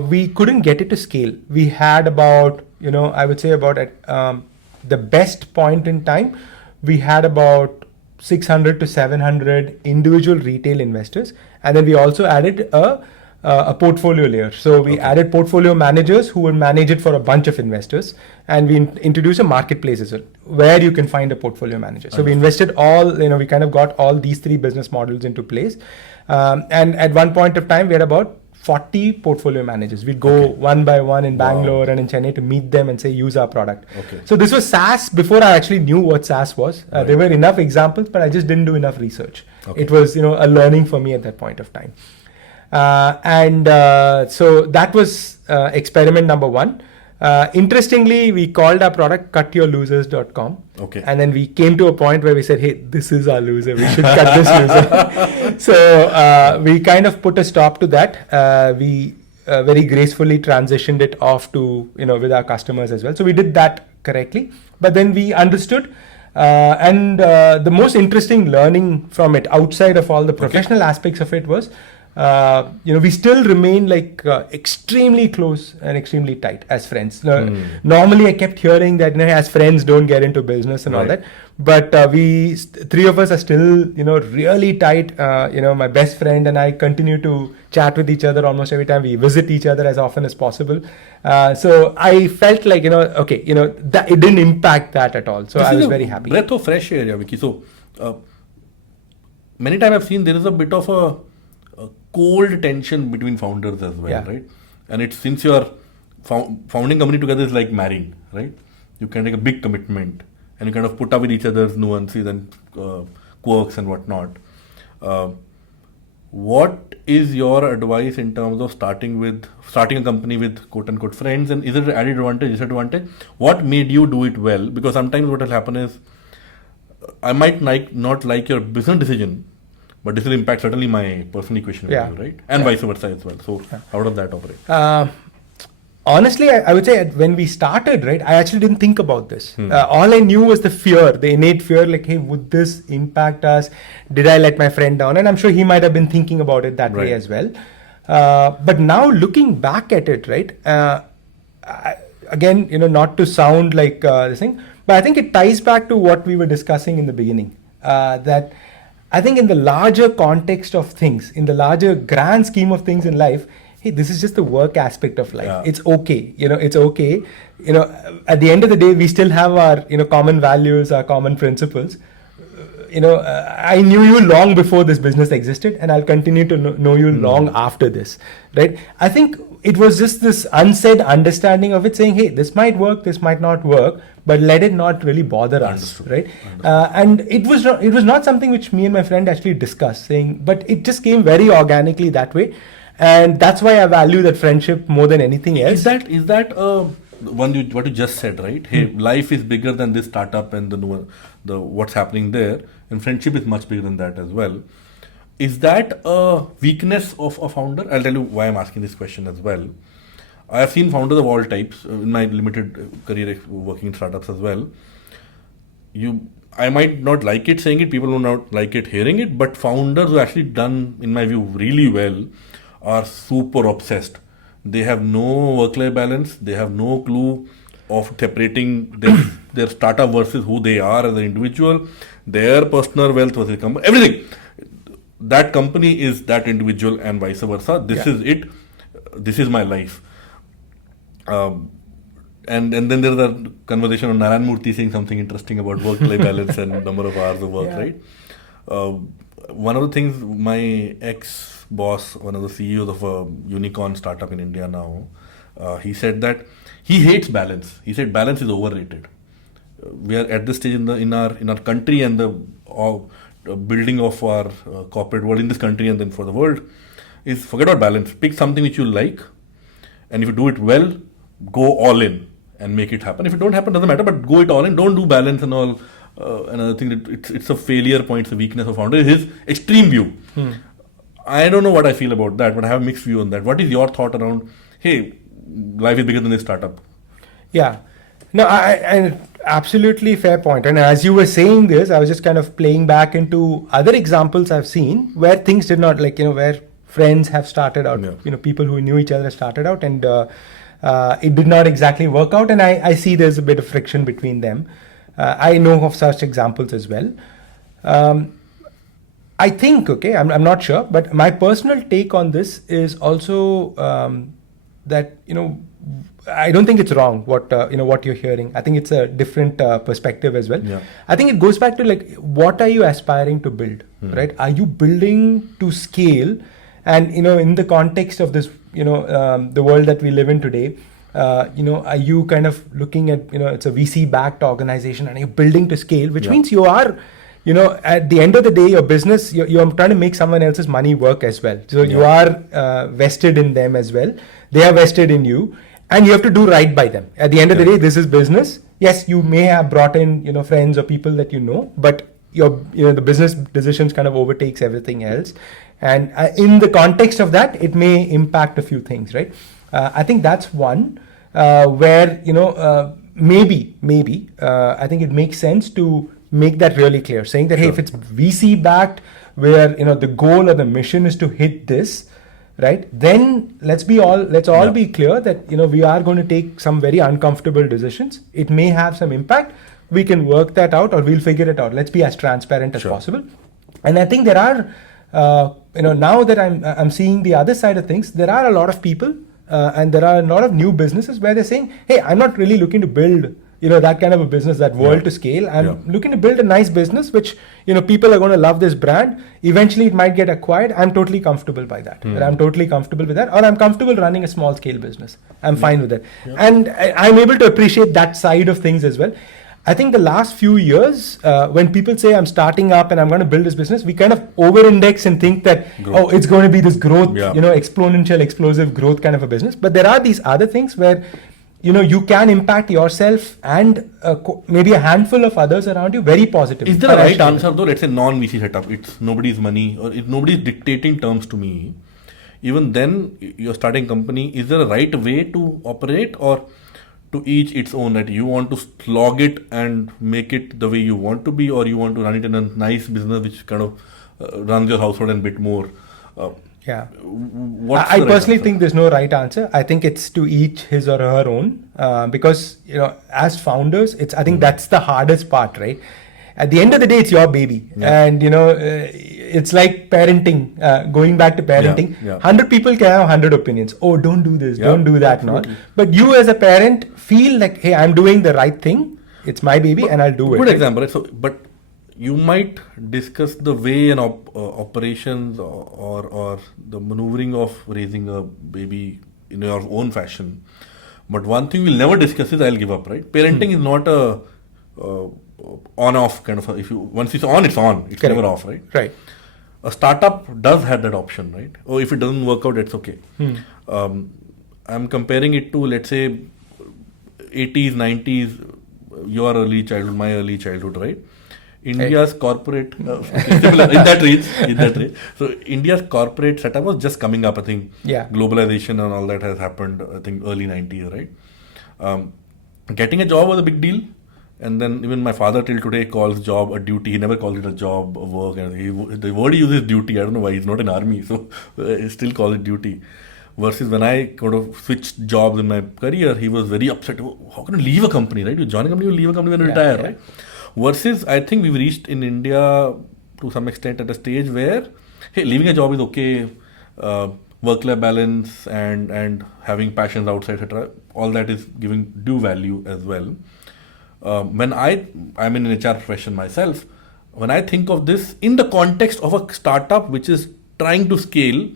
We couldn't get it to scale. We had about, I would say about at the best point in time, we had about 600 to 700 individual retail investors. And then we also added a portfolio layer. So we added portfolio managers who would manage it for a bunch of investors. And we introduced a marketplace as well, where you can find a portfolio manager. So we invested we kind of got all these three business models into place. And at one point of time, we had about 40 portfolio managers. We'd go one by one in Bangalore and in Chennai to meet them and say, use our product. Okay. So this was SaaS before I actually knew what SaaS was. There were enough examples, but I just didn't do enough research. Okay. It was, a learning for me at that point of time. So that was experiment number one. Interestingly, we called our product cutyourlosers.com. Okay. And then we came to a point where we said, hey, this is our loser. We should cut this loser. So we kind of put a stop to that. We very gracefully transitioned it off to, with our customers as well. So we did that correctly. But then we understood. And the most interesting learning from it, outside of all the professional aspects of it, was we still remain extremely close and extremely tight as friends. Normally, I kept hearing that as friends don't get into business and all that. But we three of us are still really tight. My best friend and I continue to chat with each other almost every time. We visit each other as often as possible. So I felt like that it didn't impact that at all. So I was very happy. Breath of fresh air, Vicky. So many times I've seen there is a bit of a cold tension between founders as well, right? And it's since you are founding company together is like marrying, right? You can take a big commitment and you kind of put up with each other's nuances and quirks and whatnot. What is your advice in terms of starting a company with quote unquote friends, and is it an added advantage, disadvantage? What made you do it well? Because sometimes what will happen is I might not like your business decision, but this will impact certainly my personal equation, right? And vice versa as well. So how does that operate? Honestly, I would say when we started, right, I actually didn't think about this. All I knew was the fear, the innate fear, like, hey, would this impact us? Did I let my friend down? And I'm sure he might have been thinking about it that way as well. But now looking back at it, right, again, not to sound like this thing, but I think it ties back to what we were discussing in the beginning, that I think in the larger context of things, in the larger grand scheme of things in life, hey, this is just the work aspect of life. It's okay. It's okay. At the end of the day, we still have our, common values, our common principles. I knew you long before this business existed, and I'll continue to know you long after this, right? I think it was just this unsaid understanding of it, saying, hey, this might work, this might not work, but let it not really bother us, right? And it was not something which me and my friend actually discussed, but it just came very organically that way. And that's why I value that friendship more than anything else. Is that what you just said, right? Hey, life is bigger than this startup and the what's happening there, and friendship is much bigger than that as well. Is that a weakness of a founder? I'll tell you why I'm asking this question as well. I have seen founders of all types in my limited career working in startups as well. I might not like it saying it, people will not like it hearing it, but founders who actually done, in my view, really well are super obsessed. They have no work-life balance. They have no clue of separating their startup versus who they are as an individual, their personal wealth versus company, everything. That company is that individual and vice versa. This is it. This is my life. And then there's a conversation on Narayan Murthy saying something interesting about work-life balance and number of hours of work, right? One of the things my ex-boss, one of the CEOs of a unicorn startup in India now, he said that he hates balance. He said balance is overrated. We are at this stage in our country and the building of our corporate world in this country and then for the world is forget about balance. Pick something which you like, and if you do it well, go all in and make it happen. If it don't happen, doesn't matter, but go it all in. Don't do balance and all. Another thing that it's a failure point, it's a weakness of founder, is his extreme view. I don't know what I feel about that, but I have a mixed view on that. What is your thought around, hey, life is bigger than this startup? Yeah. No, I absolutely fair point. And as you were saying this, I was just kind of playing back into other examples I've seen where things did not, like, where friends have started out, people who knew each other started out, and it did not exactly work out. And I see there's a bit of friction between them. I know of such examples as well. I think, I'm not sure, but my personal take on this is also that, I don't think it's wrong what you're hearing. I think it's a different perspective as well. Yeah. I think it goes back to, like, what are you aspiring to build, right? Are you building to scale? And, in the context of this, the world that we live in today, are you kind of looking at, it's a VC backed organization and you're building to scale, which means you are, at the end of the day, your business, you're trying to make someone else's money work as well. So you are vested in them as well. They are vested in you, and you have to do right by them. At the end of the day, this is business. Yes, you may have brought in, friends or people that but the business decisions kind of overtakes everything else. And in the context of that, it may impact a few things, right? I think that's one where, maybe I think it makes sense to make that really clear, saying that, hey, if it's VC backed, where, the goal or the mission is to hit this, right? Then let's all be clear that, we are going to take some very uncomfortable decisions. It may have some impact. We can work that out, or we'll figure it out. Let's be as transparent as possible. And I think there are, now that I'm seeing the other side of things, there are a lot of people and there are a lot of new businesses where they're saying, hey, I'm not really looking to build, that kind of a business, that world to scale. I'm looking to build a nice business, which, people are going to love this brand. Eventually it might get acquired. I'm totally comfortable by that. I'm totally comfortable with that. Or I'm comfortable running a small scale business. I'm fine with that. And I'm able to appreciate that side of things as well. I think the last few years, when people say I'm starting up and I'm going to build this business, we kind of over-index and think that, it's going to be this growth, exponential, explosive growth kind of a business. But there are these other things where, you can impact yourself and maybe a handful of others around you very positively. Is there a right answer though? Let's say non-VC setup, it's nobody's money, or nobody's dictating terms to me. Even then, you're starting a company, is there a right way to operate, or to each its own, that you want to slog it and make it the way you want to be, or you want to run it in a nice business which kind of runs your household and a bit more? I personally think there's no right answer. I think it's to each his or her own, because, as founders, I think that's the hardest part, right? At the end of the day, it's your baby. And, it's like parenting, going back to parenting. 100 people can have 100 opinions. Oh, don't do this, don't do that. No. But you as a parent feel like, hey, I'm doing the right thing. It's my baby and I'll do it. Good example, right? So, but you might discuss the way and operations or the maneuvering of raising a baby in your own fashion. But one thing we'll never discuss is I'll give up, right? Parenting is not a on-off kind of once it's on, it's on. It's never off, right? Right. A startup does have that option, right? Oh, if it doesn't work out, it's okay. I'm comparing it to, let's say, 80s, 90s, your early childhood, my early childhood, right? India's corporate, similar, in that range. So India's corporate setup was just coming up, I think. Globalization and all that has happened, I think, early 90s, right? Getting a job was a big deal. And then even my father till today calls job a duty. He never calls it a job, a work. And the word he uses is duty. I don't know why. He's not in army, so he still calls it duty. Versus when I kind of switched jobs in my career, he was very upset. How can you leave a company, right? You join a company, you leave a company when you retire, right? Versus, I think we've reached in India to some extent at a stage where, hey, leaving a job is okay, work-life balance and having passions outside, etc. All that is giving due value as well. When I'm in an HR profession myself, when I think of this in the context of a startup which is trying to scale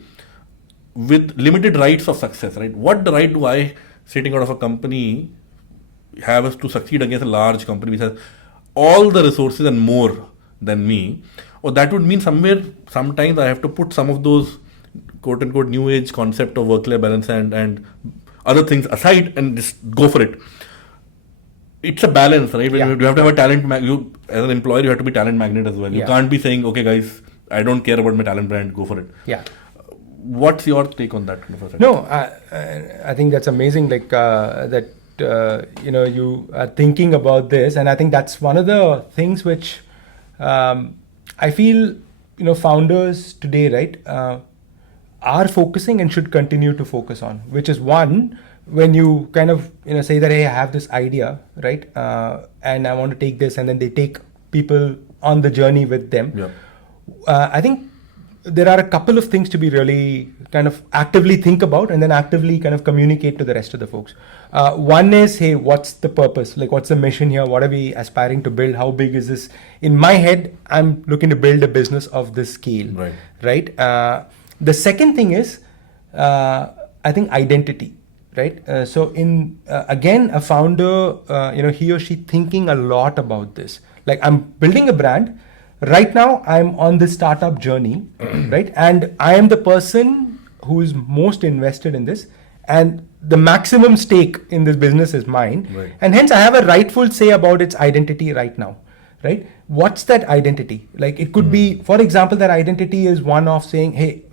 with limited rights of success, right? What the right do I, sitting out of a company, have to succeed against a large company which has all the resources and more than me? Or that would mean sometimes I have to put some of those quote unquote new age concept of work-life balance and other things aside and just go for it. it's a balance, right? When Yeah. you have to have a talent. You as an employer, you have to be talent magnet as well. You Yeah. can't be saying, okay, guys, I don't care about my talent brand. Go for it. Yeah. What's your take on that? No, I think that's amazing. Like that, you are thinking about this, and I think that's one of the things which I feel founders today, right, are focusing and should continue to focus on. Which is one, when you kind of say that, hey, I have this idea, right, and I want to take this, and then they take people on the journey with them. Yeah. I think there are a couple of things to be really kind of actively think about and then actively kind of communicate to the rest of the folks. One is, hey, what's the purpose? Like, what's the mission here? What are we aspiring to build? How big is this? In my head, I'm looking to build a business of this scale. Right. The second thing is, I think identity. Right. So again, a founder, he or she thinking a lot about this. Like, I'm building a brand. Right now, I'm on this startup journey, right? And I am the person who is most invested in this. And the maximum stake in this business is mine. Right. And hence, I have a rightful say about its identity right now, right? What's that identity? Like, it could be, for example, that identity is one of saying, hey,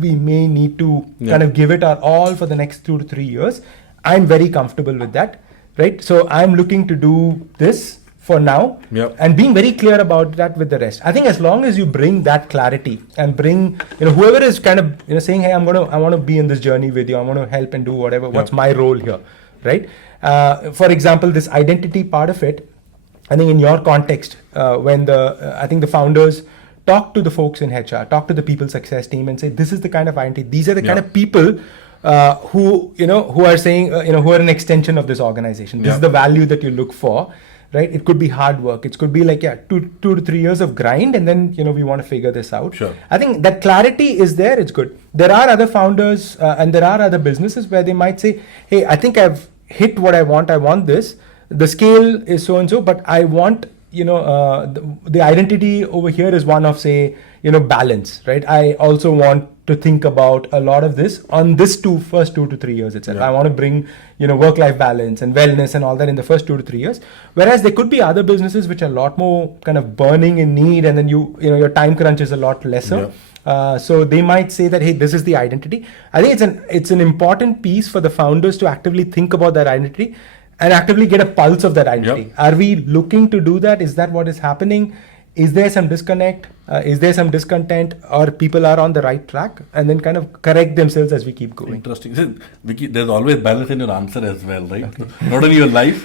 we may need to kind of give it our all for the next 2 to 3 years. I'm very comfortable with that, right? So I'm looking to do this for now, and being very clear about that with the rest. I think as long as you bring that clarity and bring, whoever is kind of, saying, hey, I want to be in this journey with you. I want to help and do whatever. What's my role here, right? For example, this identity part of it, I think in your context, when I think the founders talk to the folks in HR, talk to the people success team and say, this is the kind of identity. These are the kind of people who are saying, who are an extension of this organization. This is the value that you look for. Right, it could be hard work. It could be like 2 to 3 years of grind, and then we want to figure this out. Sure. I think that clarity is there. It's good. There are other founders and there are other businesses where they might say, "Hey, I think I've hit what I want. I want this. The scale is so and so, but I want the identity over here is one of, say, balance. Right. I also want to think about a lot of this on this first 2 to 3 years itself. I want to bring work-life balance and wellness and all that in the first 2 to 3 years. Whereas there could be other businesses which are a lot more kind of burning in need, and then your time crunch is a lot lesser. So they might say that, hey, this is the identity. I think it's an important piece for the founders to actively think about that identity and actively get a pulse of that identity. Are we looking to do that? Is that what is happening? Is there some disconnect? Is there some discontent, or people are on the right track? And then kind of correct themselves as we keep going. Interesting. See, Vicky, there's always balance in your answer as well, right? Okay. Not only your life.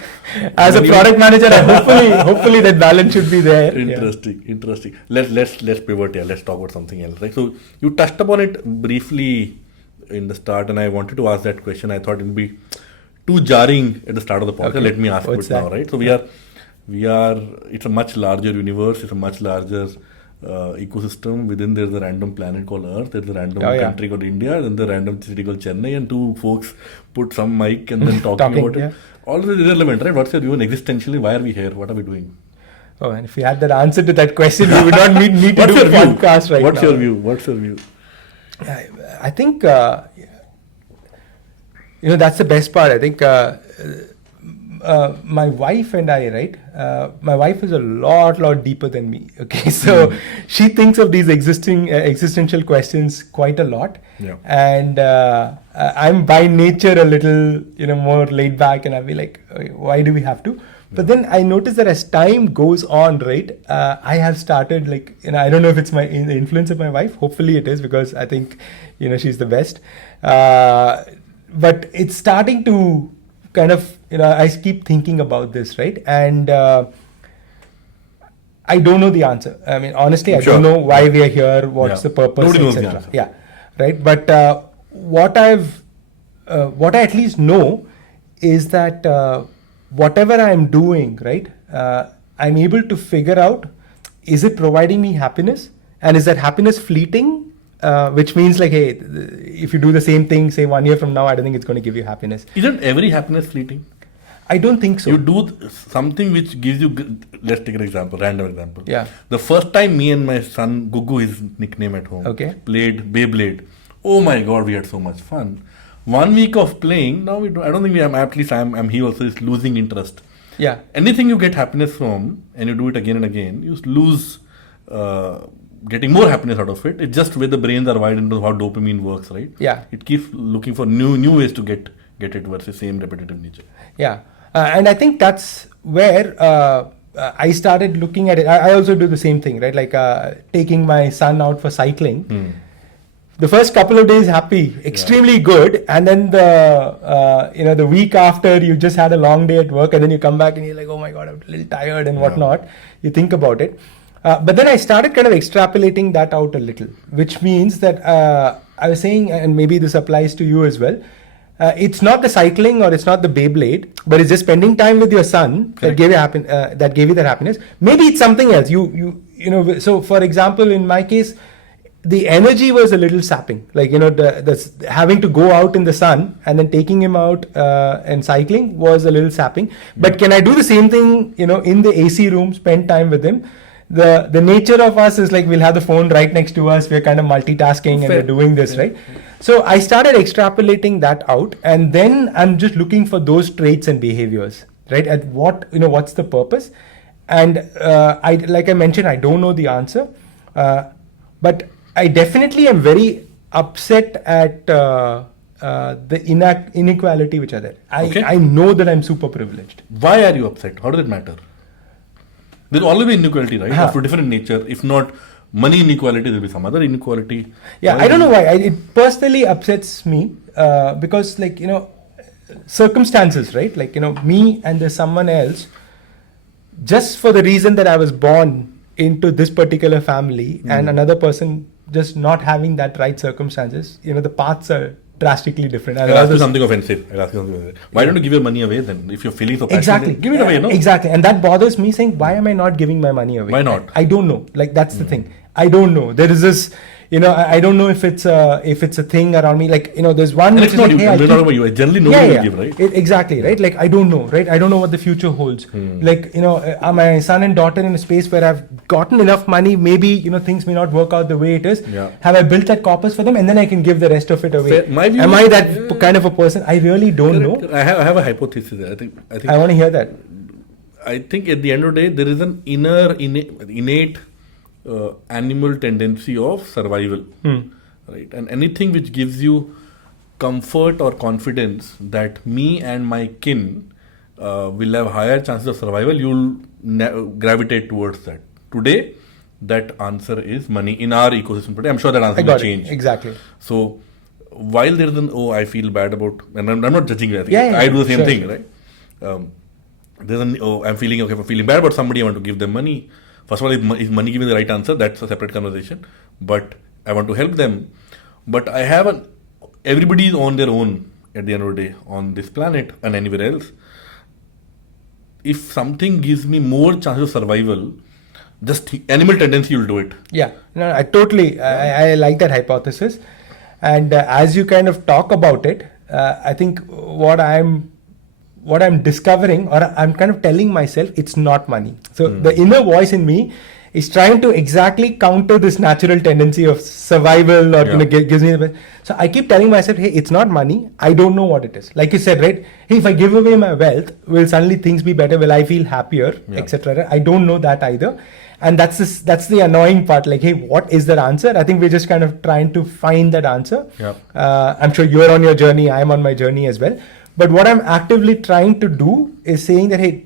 As a product manager, hopefully that balance should be there. Interesting. Let's pivot here. Let's talk about something else, right? So you touched upon it briefly in the start, and I wanted to ask that question. I thought it would be too jarring at the start of the podcast. Okay. Let me ask it now, right? So it's a much larger universe. It's a much larger ecosystem. Within there's a random planet called Earth. There's a random country called India. Then the random city called Chennai. And two folks put some mic and then talking about it. All this is irrelevant, right? What's your view on existentially? Why are we here? What are we doing? Oh, and if we had that answer to that question, we would not need to do a podcast right now. What's your view? I think that's the best part. I think my wife and I, right? My wife is a lot deeper than me. Okay, so she thinks of these existential questions quite a lot. And I'm by nature a little more laid back, and I'll be like, why do we have to? But then I notice that as time goes on, right, I have started I don't know if it's the influence of my wife. Hopefully it is, because I think she's the best. But it's starting to kind of, I keep thinking about this, right? And I don't know the answer. I mean, honestly, I don't know why we are here, what's the purpose, nobody knows the answer. Yeah, right. But what I at least know is that whatever I'm doing, right, I'm able to figure out, is it providing me happiness? And is that happiness fleeting? Which means hey, if you do the same thing, say 1 year from now, I don't think it's going to give you happiness. Isn't every happiness fleeting? I don't think so. You do something which gives you, let's take an example, random example. Yeah. The first time me and my son, Gugu, his nickname at home, played Beyblade. Oh my God, we had so much fun. 1 week of playing, now I don't think we have, at least I'm he also is losing interest. Yeah. Anything you get happiness from and you do it again and again, you lose getting more happiness out of it. It's just where the brains are wired into how dopamine works, right? Yeah. It keeps looking for new ways to get it versus same repetitive nature. Yeah. And I think that's where I started looking at it. I also do the same thing, right? Like taking my son out for cycling. The first couple of days happy, extremely good, and then the week after you just had a long day at work, and then you come back and you're like, oh my god, I'm a little tired and whatnot. You think about it, but then I started kind of extrapolating that out a little, which means that I was saying, and maybe this applies to you as well. It's not the cycling or it's not the Beyblade, but it's just spending time with your son that gave you that happiness. Maybe it's something else. You know. So for example, in my case, the energy was a little sapping. Like, the having to go out in the sun and then taking him out and cycling was a little sapping. But can I do the same thing, in the AC room, spend time with him? The nature of us is like we'll have the phone right next to us. We're kind of multitasking and we're doing this, right? So I started extrapolating that out, and then I'm just looking for those traits and behaviors, right? At what's the purpose? And like I mentioned, I don't know the answer, but I definitely am very upset at the inequality which are there. I know that I'm super privileged. Why are you upset? How does it matter? There will always be inequality, right? Of a different nature. If not money inequality, there will be some other inequality. Yeah, I don't know why. It personally upsets me because, circumstances, right? Me and there's someone else, just for the reason that I was born into this particular family and another person just not having that right circumstances, the paths are drastically different. I'll ask you something offensive. Why don't you give your money away then? If you're feeling so passionate, give it away, no? Exactly. And that bothers me, saying, why am I not giving my money away? Why not? I don't know. That's the thing. I don't know. There is this, I don't know if it's a thing around me. There's one. And it's not you. We're not about you. I generally know you will give, right? Exactly, right? I don't know, right? I don't know what the future holds. Are my son and daughter in a space where I've gotten enough money? Maybe, things may not work out the way it is. Yeah. Have I built that corpus for them? And then I can give the rest of it away. Am I that kind of a person? I really don't know. I have a hypothesis. I think I want to hear that. I think at the end of the day, there is an innate animal tendency of survival, right? And anything which gives you comfort or confidence that me and my kin will have higher chances of survival, you'll gravitate towards that. Today, that answer is money in our ecosystem today. I'm sure that answer will change. Exactly. So while there is I feel bad about, and I'm not judging you. I do the same thing, right? There's I'm feeling bad about somebody. I want to give them money. First of all, is money giving the right answer? That's a separate conversation. But I want to help them. But I have everybody is on their own at the end of the day on this planet and anywhere else. If something gives me more chances of survival, just animal tendency will do it. Yeah, no, I totally, I like that hypothesis. And as you kind of talk about it, I think what I'm discovering, or I'm kind of telling myself, it's not money. So the inner voice in me is trying to exactly counter this natural tendency of survival, or gives me the best. So I keep telling myself, hey, it's not money. I don't know what it is. Like you said, right? Hey, if I give away my wealth, will suddenly things be better? Will I feel happier, etc.? I don't know that either. And that's the annoying part. Like, hey, what is that answer? I think we're just kind of trying to find that answer. I'm sure you're on your journey. I'm on my journey as well. But what I'm actively trying to do is saying that, hey,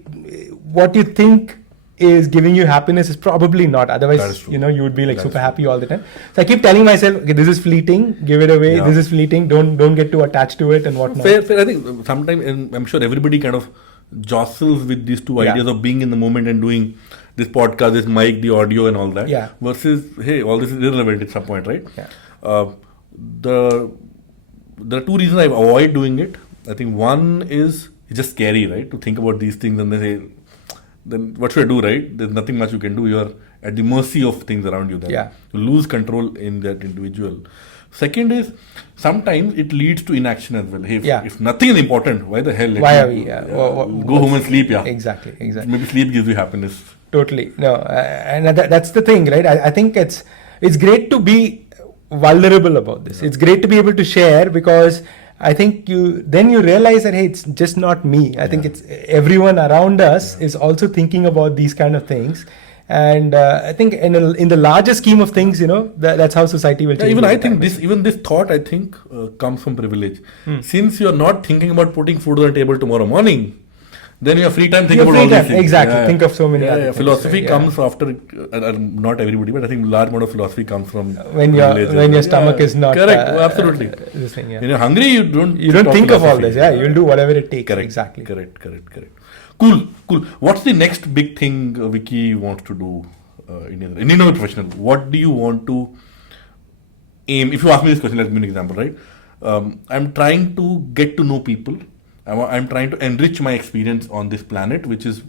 what you think is giving you happiness is probably not. Otherwise, you would be super happy all the time. So I keep telling myself, okay, this is fleeting, give it away. This is fleeting. Don't get too attached to it and whatnot. Fair. I think sometimes, and I'm sure everybody kind of jostles with these two ideas of being in the moment and doing this podcast, this mic, the audio and all that. Versus, hey, all this is irrelevant at some point, right? There are two reasons I avoid doing it. I think one is it's just scary, right? To think about these things and they say, then what should I do, right? There's nothing much you can do. You're at the mercy of things around you then. You lose control in that individual. Second is, sometimes it leads to inaction as well. Hey, if nothing is important, why the hell? Why are we? Go home and sleep, Exactly. Maybe sleep gives you happiness. Totally. No, and that's the thing, right? I think it's great to be vulnerable about this. It's great to be able to share because I think you realize that, hey, it's just not me. I think it's everyone around us is also thinking about these kind of things. And I think in the larger scheme of things, that's how society will change. Even I think this thought, I think, comes from privilege. Since you are not thinking about putting food on the table tomorrow morning, then you have free time think about all these things. Exactly. Think of so many other things. Philosophy comes after, not everybody, but I think large amount of philosophy comes from when your stomach is not correct. Absolutely. This thing, When you're hungry, you don't think of all this. Yeah, you'll do whatever it takes. Correct. Exactly. Correct. Cool. What's the next big thing Vicky wants to do in a professional? What do you want to aim? If you ask me this question, let me give an example, right? I'm trying to get to know people. I'm trying to enrich my experience on this planet, which is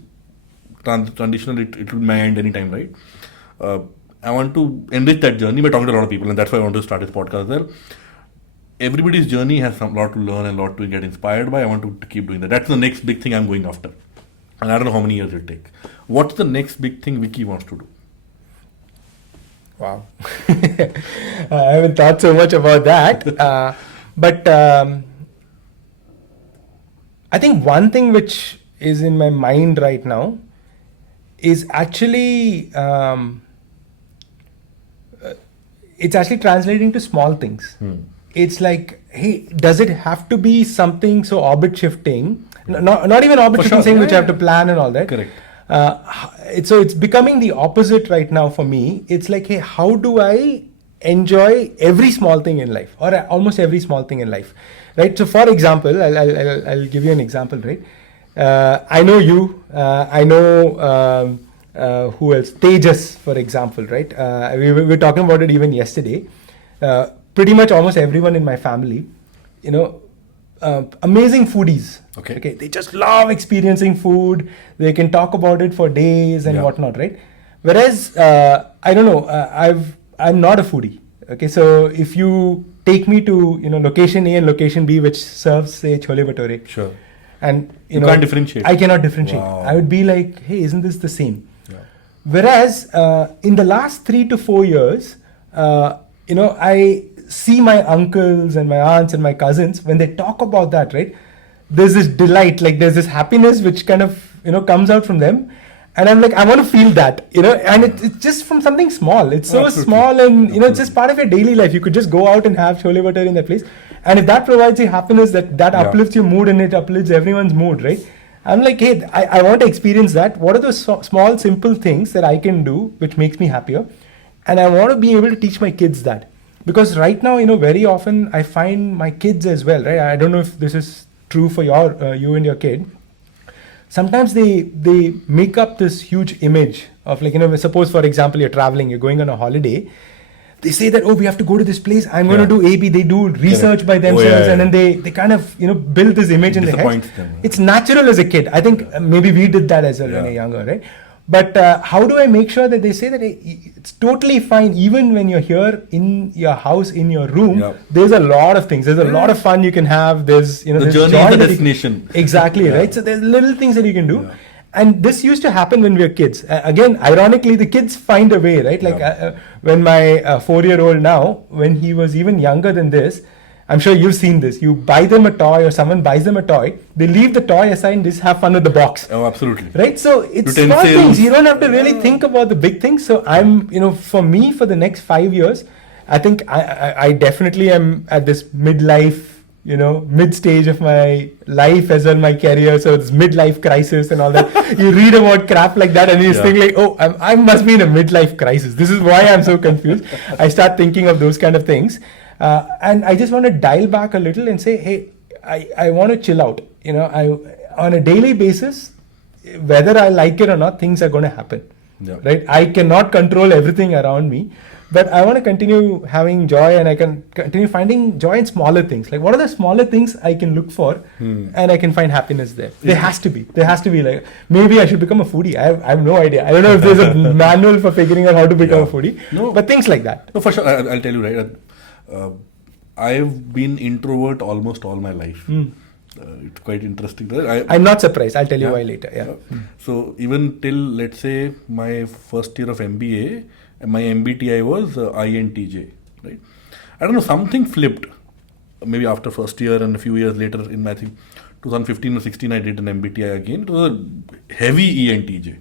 transitional. It will end anytime, right? I want to enrich that journey by talking to a lot of people, and that's why I want to start this podcast there. Everybody's journey has a lot to learn and a lot to get inspired by. I want to keep doing that. That's the next big thing I'm going after. And I don't know how many years it'll take. What's the next big thing Vicky wants to do? Wow. I haven't thought so much about that. But I think one thing which is in my mind right now is actually it's actually translating to small things. It's like, hey, does it have to be something so orbit shifting? Not even orbit shifting, saying which I have to plan and all that. Correct. So it's becoming the opposite right now for me. It's like, hey, how do I enjoy every small thing in life, or almost every small thing in life, right? So, for example, I'll give you an example, right? I know you. I know who else? Tejas, for example, right? We were talking about it even yesterday. Pretty much almost everyone in my family, amazing foodies. Okay. They just love experiencing food. They can talk about it for days and whatnot, right? Whereas I don't know. I'm not a foodie. Okay, so if you take me to location A and location B, which serves say chole bhature, sure, and you can't differentiate. I cannot differentiate. Wow. I would be like, hey, isn't this the same? Yeah. Whereas in the last 3 to 4 years, I see my uncles and my aunts and my cousins when they talk about that, right? There's this delight, like there's this happiness which kind of comes out from them. And I'm like, I want to feel that, and it's just from something small. It's so small, and it's just part of your daily life. You could just go out and have chole bhature in that place, and if that provides you happiness, that uplifts your mood, and it uplifts everyone's mood, right? I'm like, hey, I want to experience that. What are those small, simple things that I can do which makes me happier? And I want to be able to teach my kids that, because right now, very often I find my kids as well, right? I don't know if this is true for you and your kid. Sometimes they make up this huge image of, like, suppose, for example, you're traveling, you're going on a holiday. They say that, we have to go to this place. I'm going to do A, B. They do research by themselves, and then they kind of, build this image in their head. It's natural as a kid. I think maybe we did that as well when we were younger, right? But how do I make sure that they say that it's totally fine, even when you're here in your house, in your room, there's a lot of things. There's a lot of fun you can have. There's, the journey is the destination. Exactly, right? So there's little things that you can do. And this used to happen when we were kids. Again, ironically, the kids find a way, right? Like when my 4-year-old now, when he was even younger than this, I'm sure you've seen this. You buy them a toy, or someone buys them a toy. They leave the toy aside and just have fun with the box. Oh, absolutely. Right? So it's small things. You don't have to really think about the big things. So I'm, for me, for the next 5 years, I think I definitely am at this midlife, mid stage of my life as well, my career. So it's midlife crisis and all that. You read about crap like that and you just think like, I must be in a midlife crisis. This is why I'm so confused. I start thinking of those kind of things. And I just want to dial back a little and say, hey, I want to chill out. On a daily basis, whether I like it or not, things are going to happen. Right? I cannot control everything around me, but I want to continue having joy, and I can continue finding joy in smaller things. Like, what are the smaller things I can look for and I can find happiness there? There has to be. Like, maybe I should become a foodie. I have no idea. I don't know if there's a manual for figuring out how to become a foodie, but things like that. No, for sure. I'll tell you, right? I've been introvert almost all my life. It's quite interesting. I'm not surprised. I'll tell you why later. So even till, let's say, my first year of MBA, my MBTI was INTJ. Right? I don't know, something flipped. maybe after first year and a few years later in I think 2015 or 16 I did an MBTI again. It was a heavy ENTJ.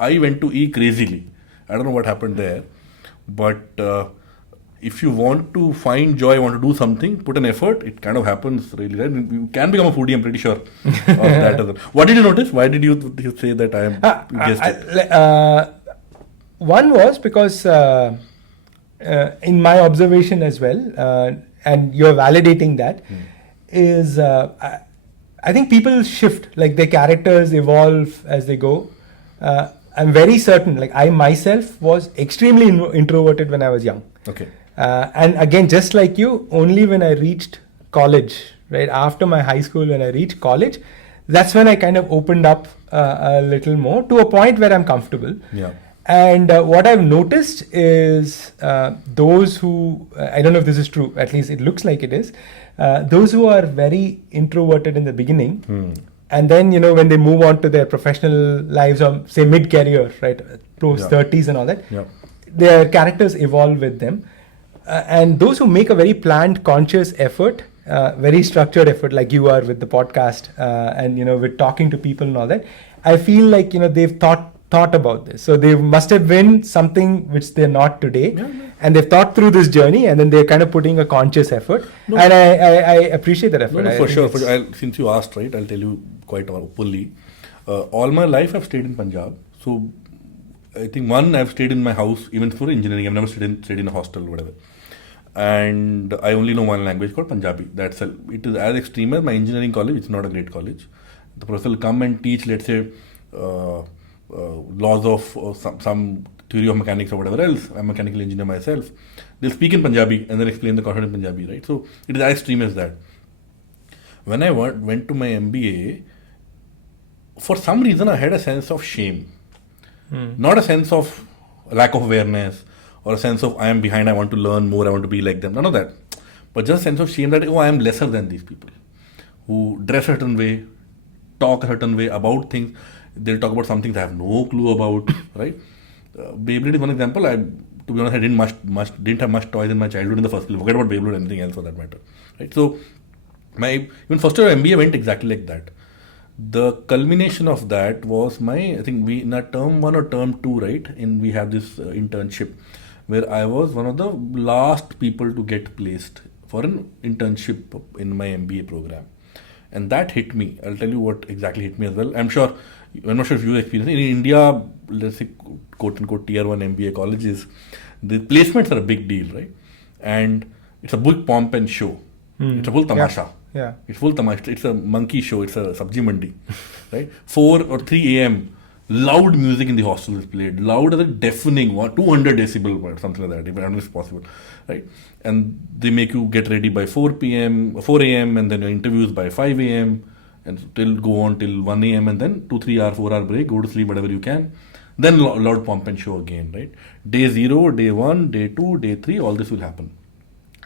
I went to E crazily. I don't know what happened there, but if you want to find joy, want to do something, put an effort, it kind of happens really, right? You can become a foodie, I'm pretty sure of that as well. What did you notice? Why did you say that I am guessed it? One was because in my observation as well, and you're validating that, is I think people shift, like their characters evolve as they go. I'm very certain, like I myself was extremely introverted when I was young. Okay. And again, just like you, only when I reached college, right after my high school, when I reached college, that's when I kind of opened up a little more to a point where I'm comfortable. Yeah. And what I've noticed is those who, I don't know if this is true, at least it looks like it is, those who are very introverted in the beginning, and then, you know, when they move on to their professional lives or say mid-career, right, post 30s and all that, their characters evolve with them. And those who make a very planned, conscious effort, very structured effort, like you are with the podcast, and, you know, with talking to people and all that, I feel like, you know, they've thought about this. So they must have been something which they're not today. And they've thought through this journey, and then they're kind of putting a conscious effort. And I appreciate that effort. No, for sure. Since you asked, right, I'll tell you quite openly. All my life I've stayed in Punjab. So I think I've stayed in my house, even for engineering. I've never stayed in a hostel or whatever. And I only know one language called Punjabi. It is as extreme as my engineering college. It's not a great college. The professor will come and teach, let's say, laws of some theory of mechanics or whatever else. I'm a mechanical engineer myself. They'll speak in Punjabi and then explain the concept in Punjabi, right? So it is as extreme as that. When I went to my MBA, for some reason I had a sense of shame. Not a sense of lack of awareness or a sense of I am behind, I want to learn more, I want to be like them. None of that. But just a sense of shame that, I am lesser than these people who dress a certain way, talk a certain way about things. They'll talk about some things I have no clue about, right? Beyblade is one example. To be honest, I didn't have much toys in my childhood in the first place. Forget about Beyblade or anything else for that matter, right? So my even first year MBA went exactly like that. The culmination of that was I think we in our term 1 or term 2, right? We have this internship where I was one of the last people to get placed for an internship in my MBA program. And that hit me. I'll tell you what exactly hit me as well. I'm not sure if you experienced it. In India, let's say, quote unquote, tier 1 MBA colleges, the placements are a big deal, right? And it's a big pomp and show. It's a full tamasha. Yeah. It's full tamasha. It's a monkey show. It's a sabji mandi, right? 4 or 3 a.m., loud music in the hostel is played. Loud as a deafening, 200 decibel or something like that, if I don't know if it's possible, right? And they make you get ready by 4 a.m. and then your interviews by 5 a.m. and go on till 1 a.m. and then 2-3 hour, 4 hour break, go to sleep, whatever you can. Then loud pomp and show again, right? Day 0, day 1, day 2, day 3, all this will happen.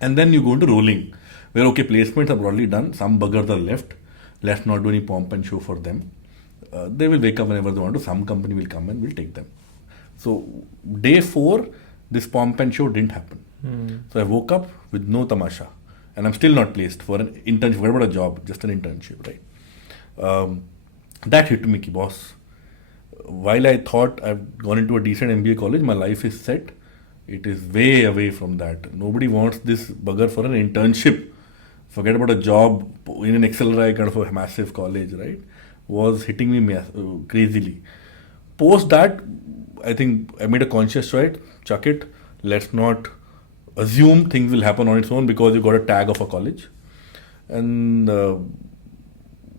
And then you go into rolling, where placements are broadly done, some buggers are left, let's not do any pomp and show for them. They will wake up whenever they want to, some company will come and will take them. So day 4, this pomp and show didn't happen. So I woke up with no tamasha, and I'm still not placed for an internship. What about a job? Just an internship, right? That hit me, boss. While I thought I've gone into a decent MBA college, my life is set. It is way away from that. Nobody wants this bugger for an internship. Forget about a job in an accelerate kind of a massive college, right? Was hitting me crazily. Post that, I think I made a conscious choice. Chuck it. Let's not assume things will happen on its own because you got a tag of a college. And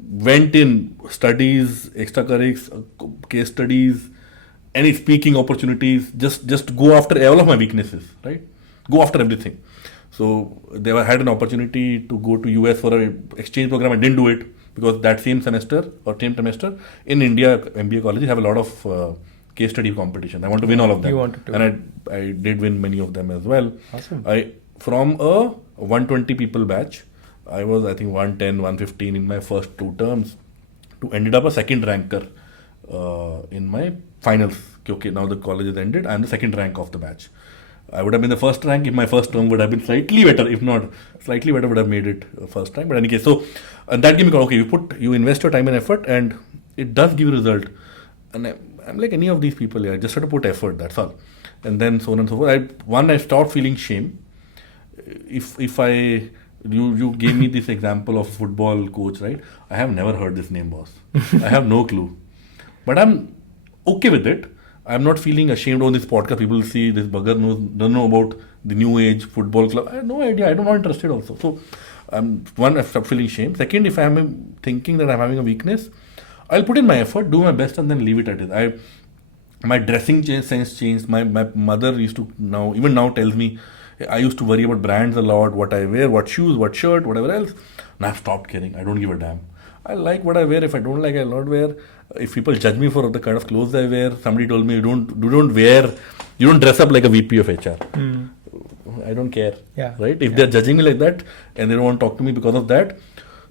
went in studies, extracurriculars, case studies, any speaking opportunities. Just go after all of my weaknesses, right? Go after everything. So I had an opportunity to go to US for an exchange program. I didn't do it because that same semester in India, MBA colleges have a lot of case study competition. I want to win all of them. You wanted to. And I did win many of them as well. Awesome. From a 120 people batch, I was, I think, 110, 115 in my first 2 terms, to ended up a second ranker in my finals. Okay, now the college has ended. I'm the second rank of the batch. I would have been the first rank if my first term would have been slightly better. If not, slightly better would have made it first rank. But in any case, so and that gave me, okay, you invest your time and effort, and it does give a result. And I'm like any of these people, yeah, just try to put effort. That's all. And then so on and so forth. I stopped feeling shame. If you gave me this example of football coach, right? I have never heard this name, boss. I have no clue. But I'm okay with it. I'm not feeling ashamed on this podcast. People see this bugger doesn't know about the new age football club. I have no idea. I'm not interested also. So, one, I've stopped feeling shame. Second, if I'm thinking that I'm having a weakness, I'll put in my effort, do my best, and then leave it at it. My dressing sense changed. My mother used to even now tells me, I used to worry about brands a lot, what I wear, what shoes, what shirt, whatever else. Now I've stopped caring. I don't give a damn. I like what I wear. If I don't like, I'll not wear. If people judge me for the kind of clothes I wear, somebody told me you don't dress up like a VP of HR. I don't care. Yeah. Right? If they're judging me like that and they don't want to talk to me because of that,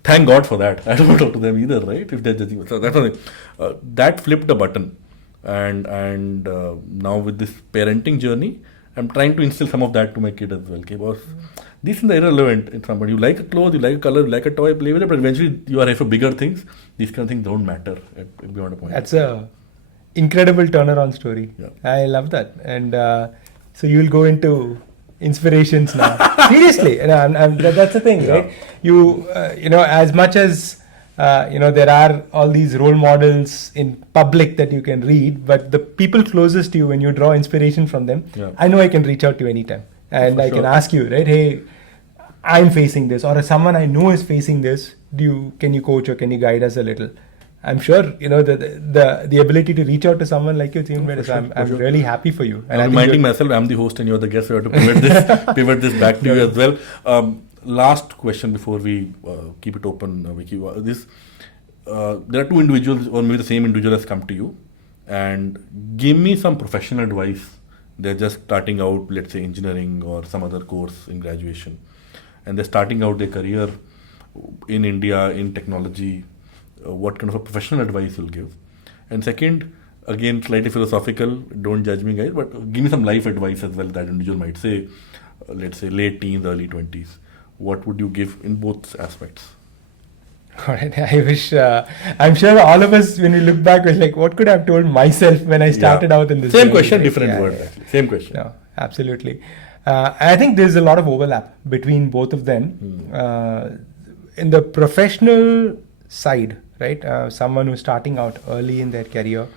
thank God for that. I don't want to talk to them either, right? If they're judging me. So that's something. That flipped the button. And now with this parenting journey, I'm trying to instill some of that to my kid as well. Okay, boss, these things are irrelevant in somebody. You like a clothes, you like a color, you like a toy, play with it, but eventually you are here for bigger things. These kind of things don't matter beyond a point. That's a incredible turnaround story. Yeah. I love that. And so you'll go into inspirations now. Seriously, that's the thing, right? You as much as there are all these role models in public that you can read, but the people closest to you, when you draw inspiration from them, I know I can reach out to you anytime. And I can ask you, right, hey, I'm facing this, or someone I know is facing this. Can you coach or can you guide us a little? I'm sure, the ability to reach out to someone like you is even better. So I'm really happy for you. And I'm reminding myself, I'm the host and you're the guest, so I have to pivot this back to you as well. Last question before we keep it open, Vicky. There are two individuals, or maybe the same individual has come to you, and give me some professional advice. They're just starting out, let's say engineering or some other course in graduation, and they're starting out their career in India in technology. What kind of a professional advice you'll give? And second, again, slightly philosophical, don't judge me guys, but give me some life advice as well that individual might say, let's say late teens, early 20s. What would you give in both aspects? All right. I wish, I'm sure all of us, when we look back, was like, what could I have told myself when I started out in this Same journey, question, right? different word. Actually. Same question. No, absolutely. I think there's a lot of overlap between both of them. In the professional side, right? Someone who's starting out early in their career.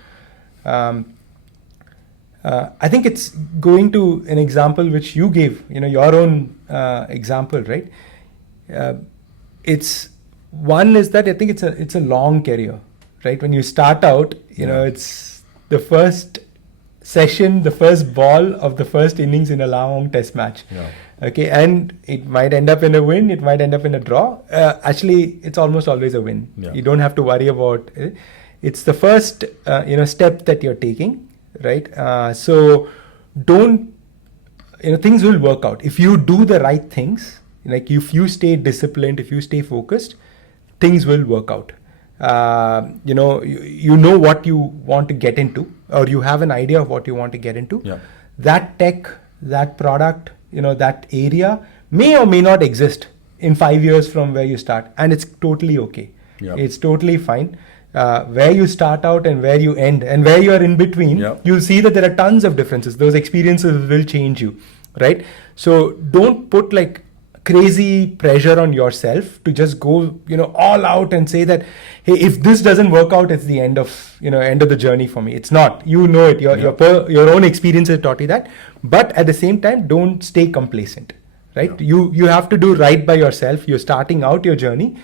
I think it's going to an example which you gave, your own example, right? It's one is that I think it's a long career, right? When you start out, it's the first session, the first ball of the first innings in a long test match. Yeah. Okay, and it might end up in a win, it might end up in a draw. Actually, it's almost always a win. Yeah. You don't have to worry about it. It's the first step that you're taking, right? So don't, things will work out if you do the right things. Like if you stay disciplined, if you stay focused, things will work out. You know what you want to get into, or you have an idea of what you want to get into. Yeah. That tech, that product, that area may or may not exist in 5 years from where you start, and it's totally okay. Yeah. It's totally fine. Where you start out and where you end and where you are in between, you'll see that there are tons of differences. Those experiences will change you, right? So don't put like crazy pressure on yourself to just go, all out and say that, hey, if this doesn't work out, it's the end of the journey for me. It's not. You know it. Your own experience has taught you that. But at the same time, don't stay complacent, right? Yeah. You have to do right by yourself. You're starting out your journey.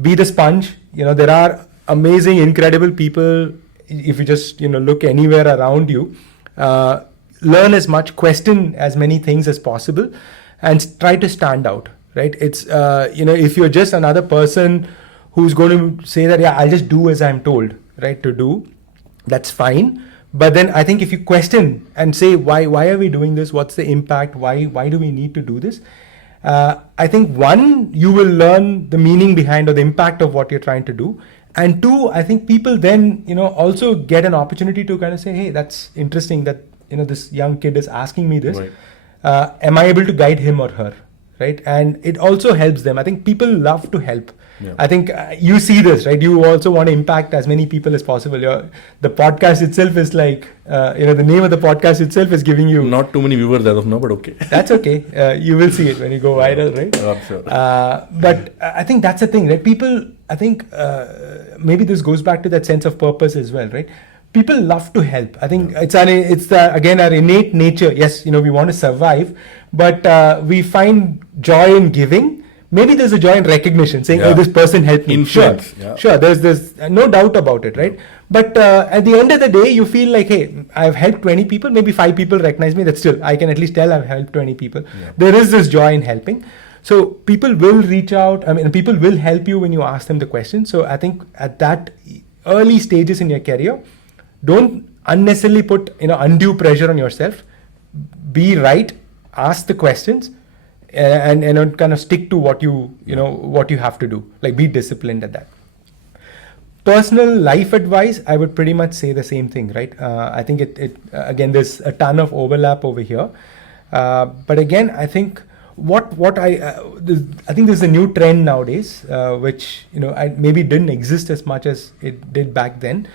Be the sponge. There are amazing, incredible people. If you just look anywhere around you, learn as much, question as many things as possible, and try to stand out, right? It's if you're just another person who's going to say that, I'll just do as I'm told, right, to do, that's fine. But then I think if you question and say, why are we doing this? What's the impact? Why do we need to do this? I think one, you will learn the meaning behind or the impact of what you're trying to do. And two, I think people then, also get an opportunity to kind of say, hey, that's interesting that, this young kid is asking me this. Right. am I able to guide him or her, right? And it also helps them. I think people love to help. Yeah. I think you see this, right? You also want to impact as many people as possible. The podcast itself is like, the name of the podcast itself is giving you... Not too many viewers as of now, but okay. That's okay. You will see it when you go viral, right? I'm sure. But I think that's the thing, right? People, I think maybe this goes back to that sense of purpose as well, right? People love to help. I think again, our innate nature. Yes, we want to survive, but we find joy in giving. Maybe there's a joy in recognition, saying, oh, this person helped me. Influence. Sure. There's no doubt about it, right? But at the end of the day, you feel like, hey, I've helped 20 people, maybe 5 people recognize me. That's still, I can at least tell I've helped 20 people. Yeah. There is this joy in helping. So people will reach out. I mean, people will help you when you ask them the question. So I think at that early stages in your career, don't unnecessarily put undue pressure on yourself. Be right, ask the questions, and kind of stick to what you have to do. Like, be disciplined at that. Personal life advice, I would pretty much say the same thing, right? I think it again, there's a ton of overlap over here, but again, I think I think there's a new trend nowadays, which maybe didn't exist as much as it did back then,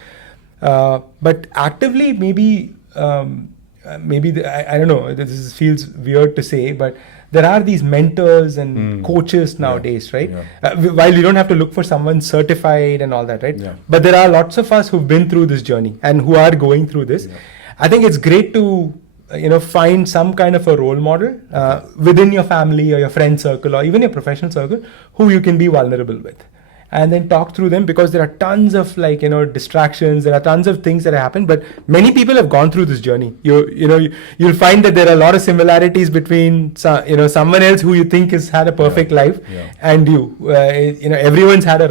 but actively maybe I don't know. This feels weird to say, but there are these mentors and coaches nowadays, right? Yeah. While you don't have to look for someone certified and all that, right? Yeah. But there are lots of us who've been through this journey and who are going through this. Yeah. I think it's great to find some kind of a role model within your family or your friend circle or even your professional circle who you can be vulnerable with. And then talk through them, because there are tons of distractions. There are tons of things that happen, but many people have gone through this journey. You'll find that there are a lot of similarities between someone else who you think has had a perfect life and you. Everyone's had a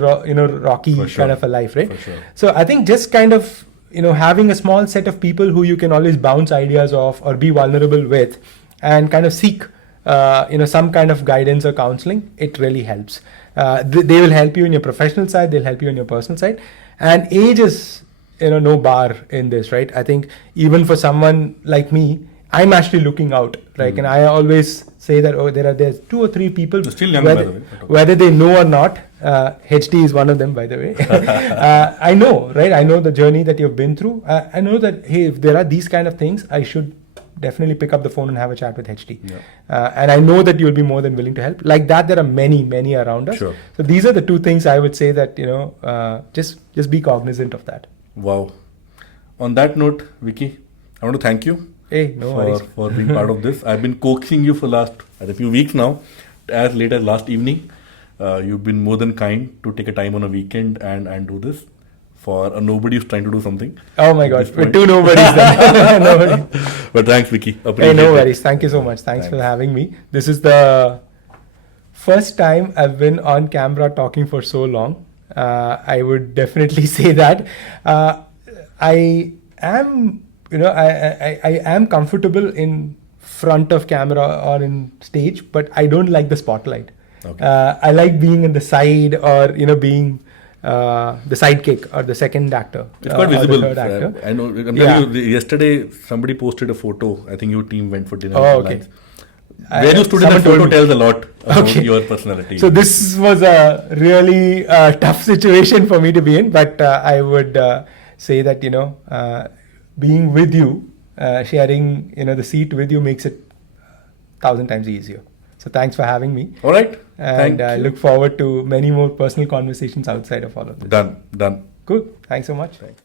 rocky kind of a life, right? Sure. So I think just kind of having a small set of people who you can always bounce ideas off or be vulnerable with, and kind of seek some kind of guidance or counseling, it really helps. They will help you in your professional side, they'll help you in your personal side, and age is no bar in this, right? I think even for someone like me, I'm actually looking out, right? And I always say that there's 2 or 3 people, still young, by the way, whether they know or not. HD is one of them, by the way. I know, right? I know the journey that you've been through. I know that, hey, if there are these kind of things, I should definitely pick up the phone and have a chat with HD. Yeah. And I know that you'll be more than willing to help. Like that, there are many around us. Sure. So these are the 2 things I would say that, just be cognizant of that. Wow. On that note, Vicky, I want to thank you for being part of this. I've been coaxing you for last a few weeks now, as late as last evening. You've been more than kind to take a time on a weekend and do this. For a nobody who's trying to do something. Oh my God, we're 2 nobodies then. Nobody. But thanks, Vicky. Hey, no worries. Thank you so much. Thanks for having me. This is the first time I've been on camera talking for so long. I would definitely say that. I am, I am comfortable in front of camera or in stage, but I don't like the spotlight. Okay. I like being in the side or, being the sidekick or the second actor. It's quite visible. The third actor. I know. I'm telling you, yesterday somebody posted a photo. I think your team went for dinner. Oh, okay. Where you stood in that photo tells a lot about your personality. So this was a really tough situation for me to be in, but I would say that being with you, sharing the seat with you makes it 1,000 times easier. So thanks for having me. All right. And I look forward to many more personal conversations outside of all of this. Done. Cool. Thanks so much. Thanks.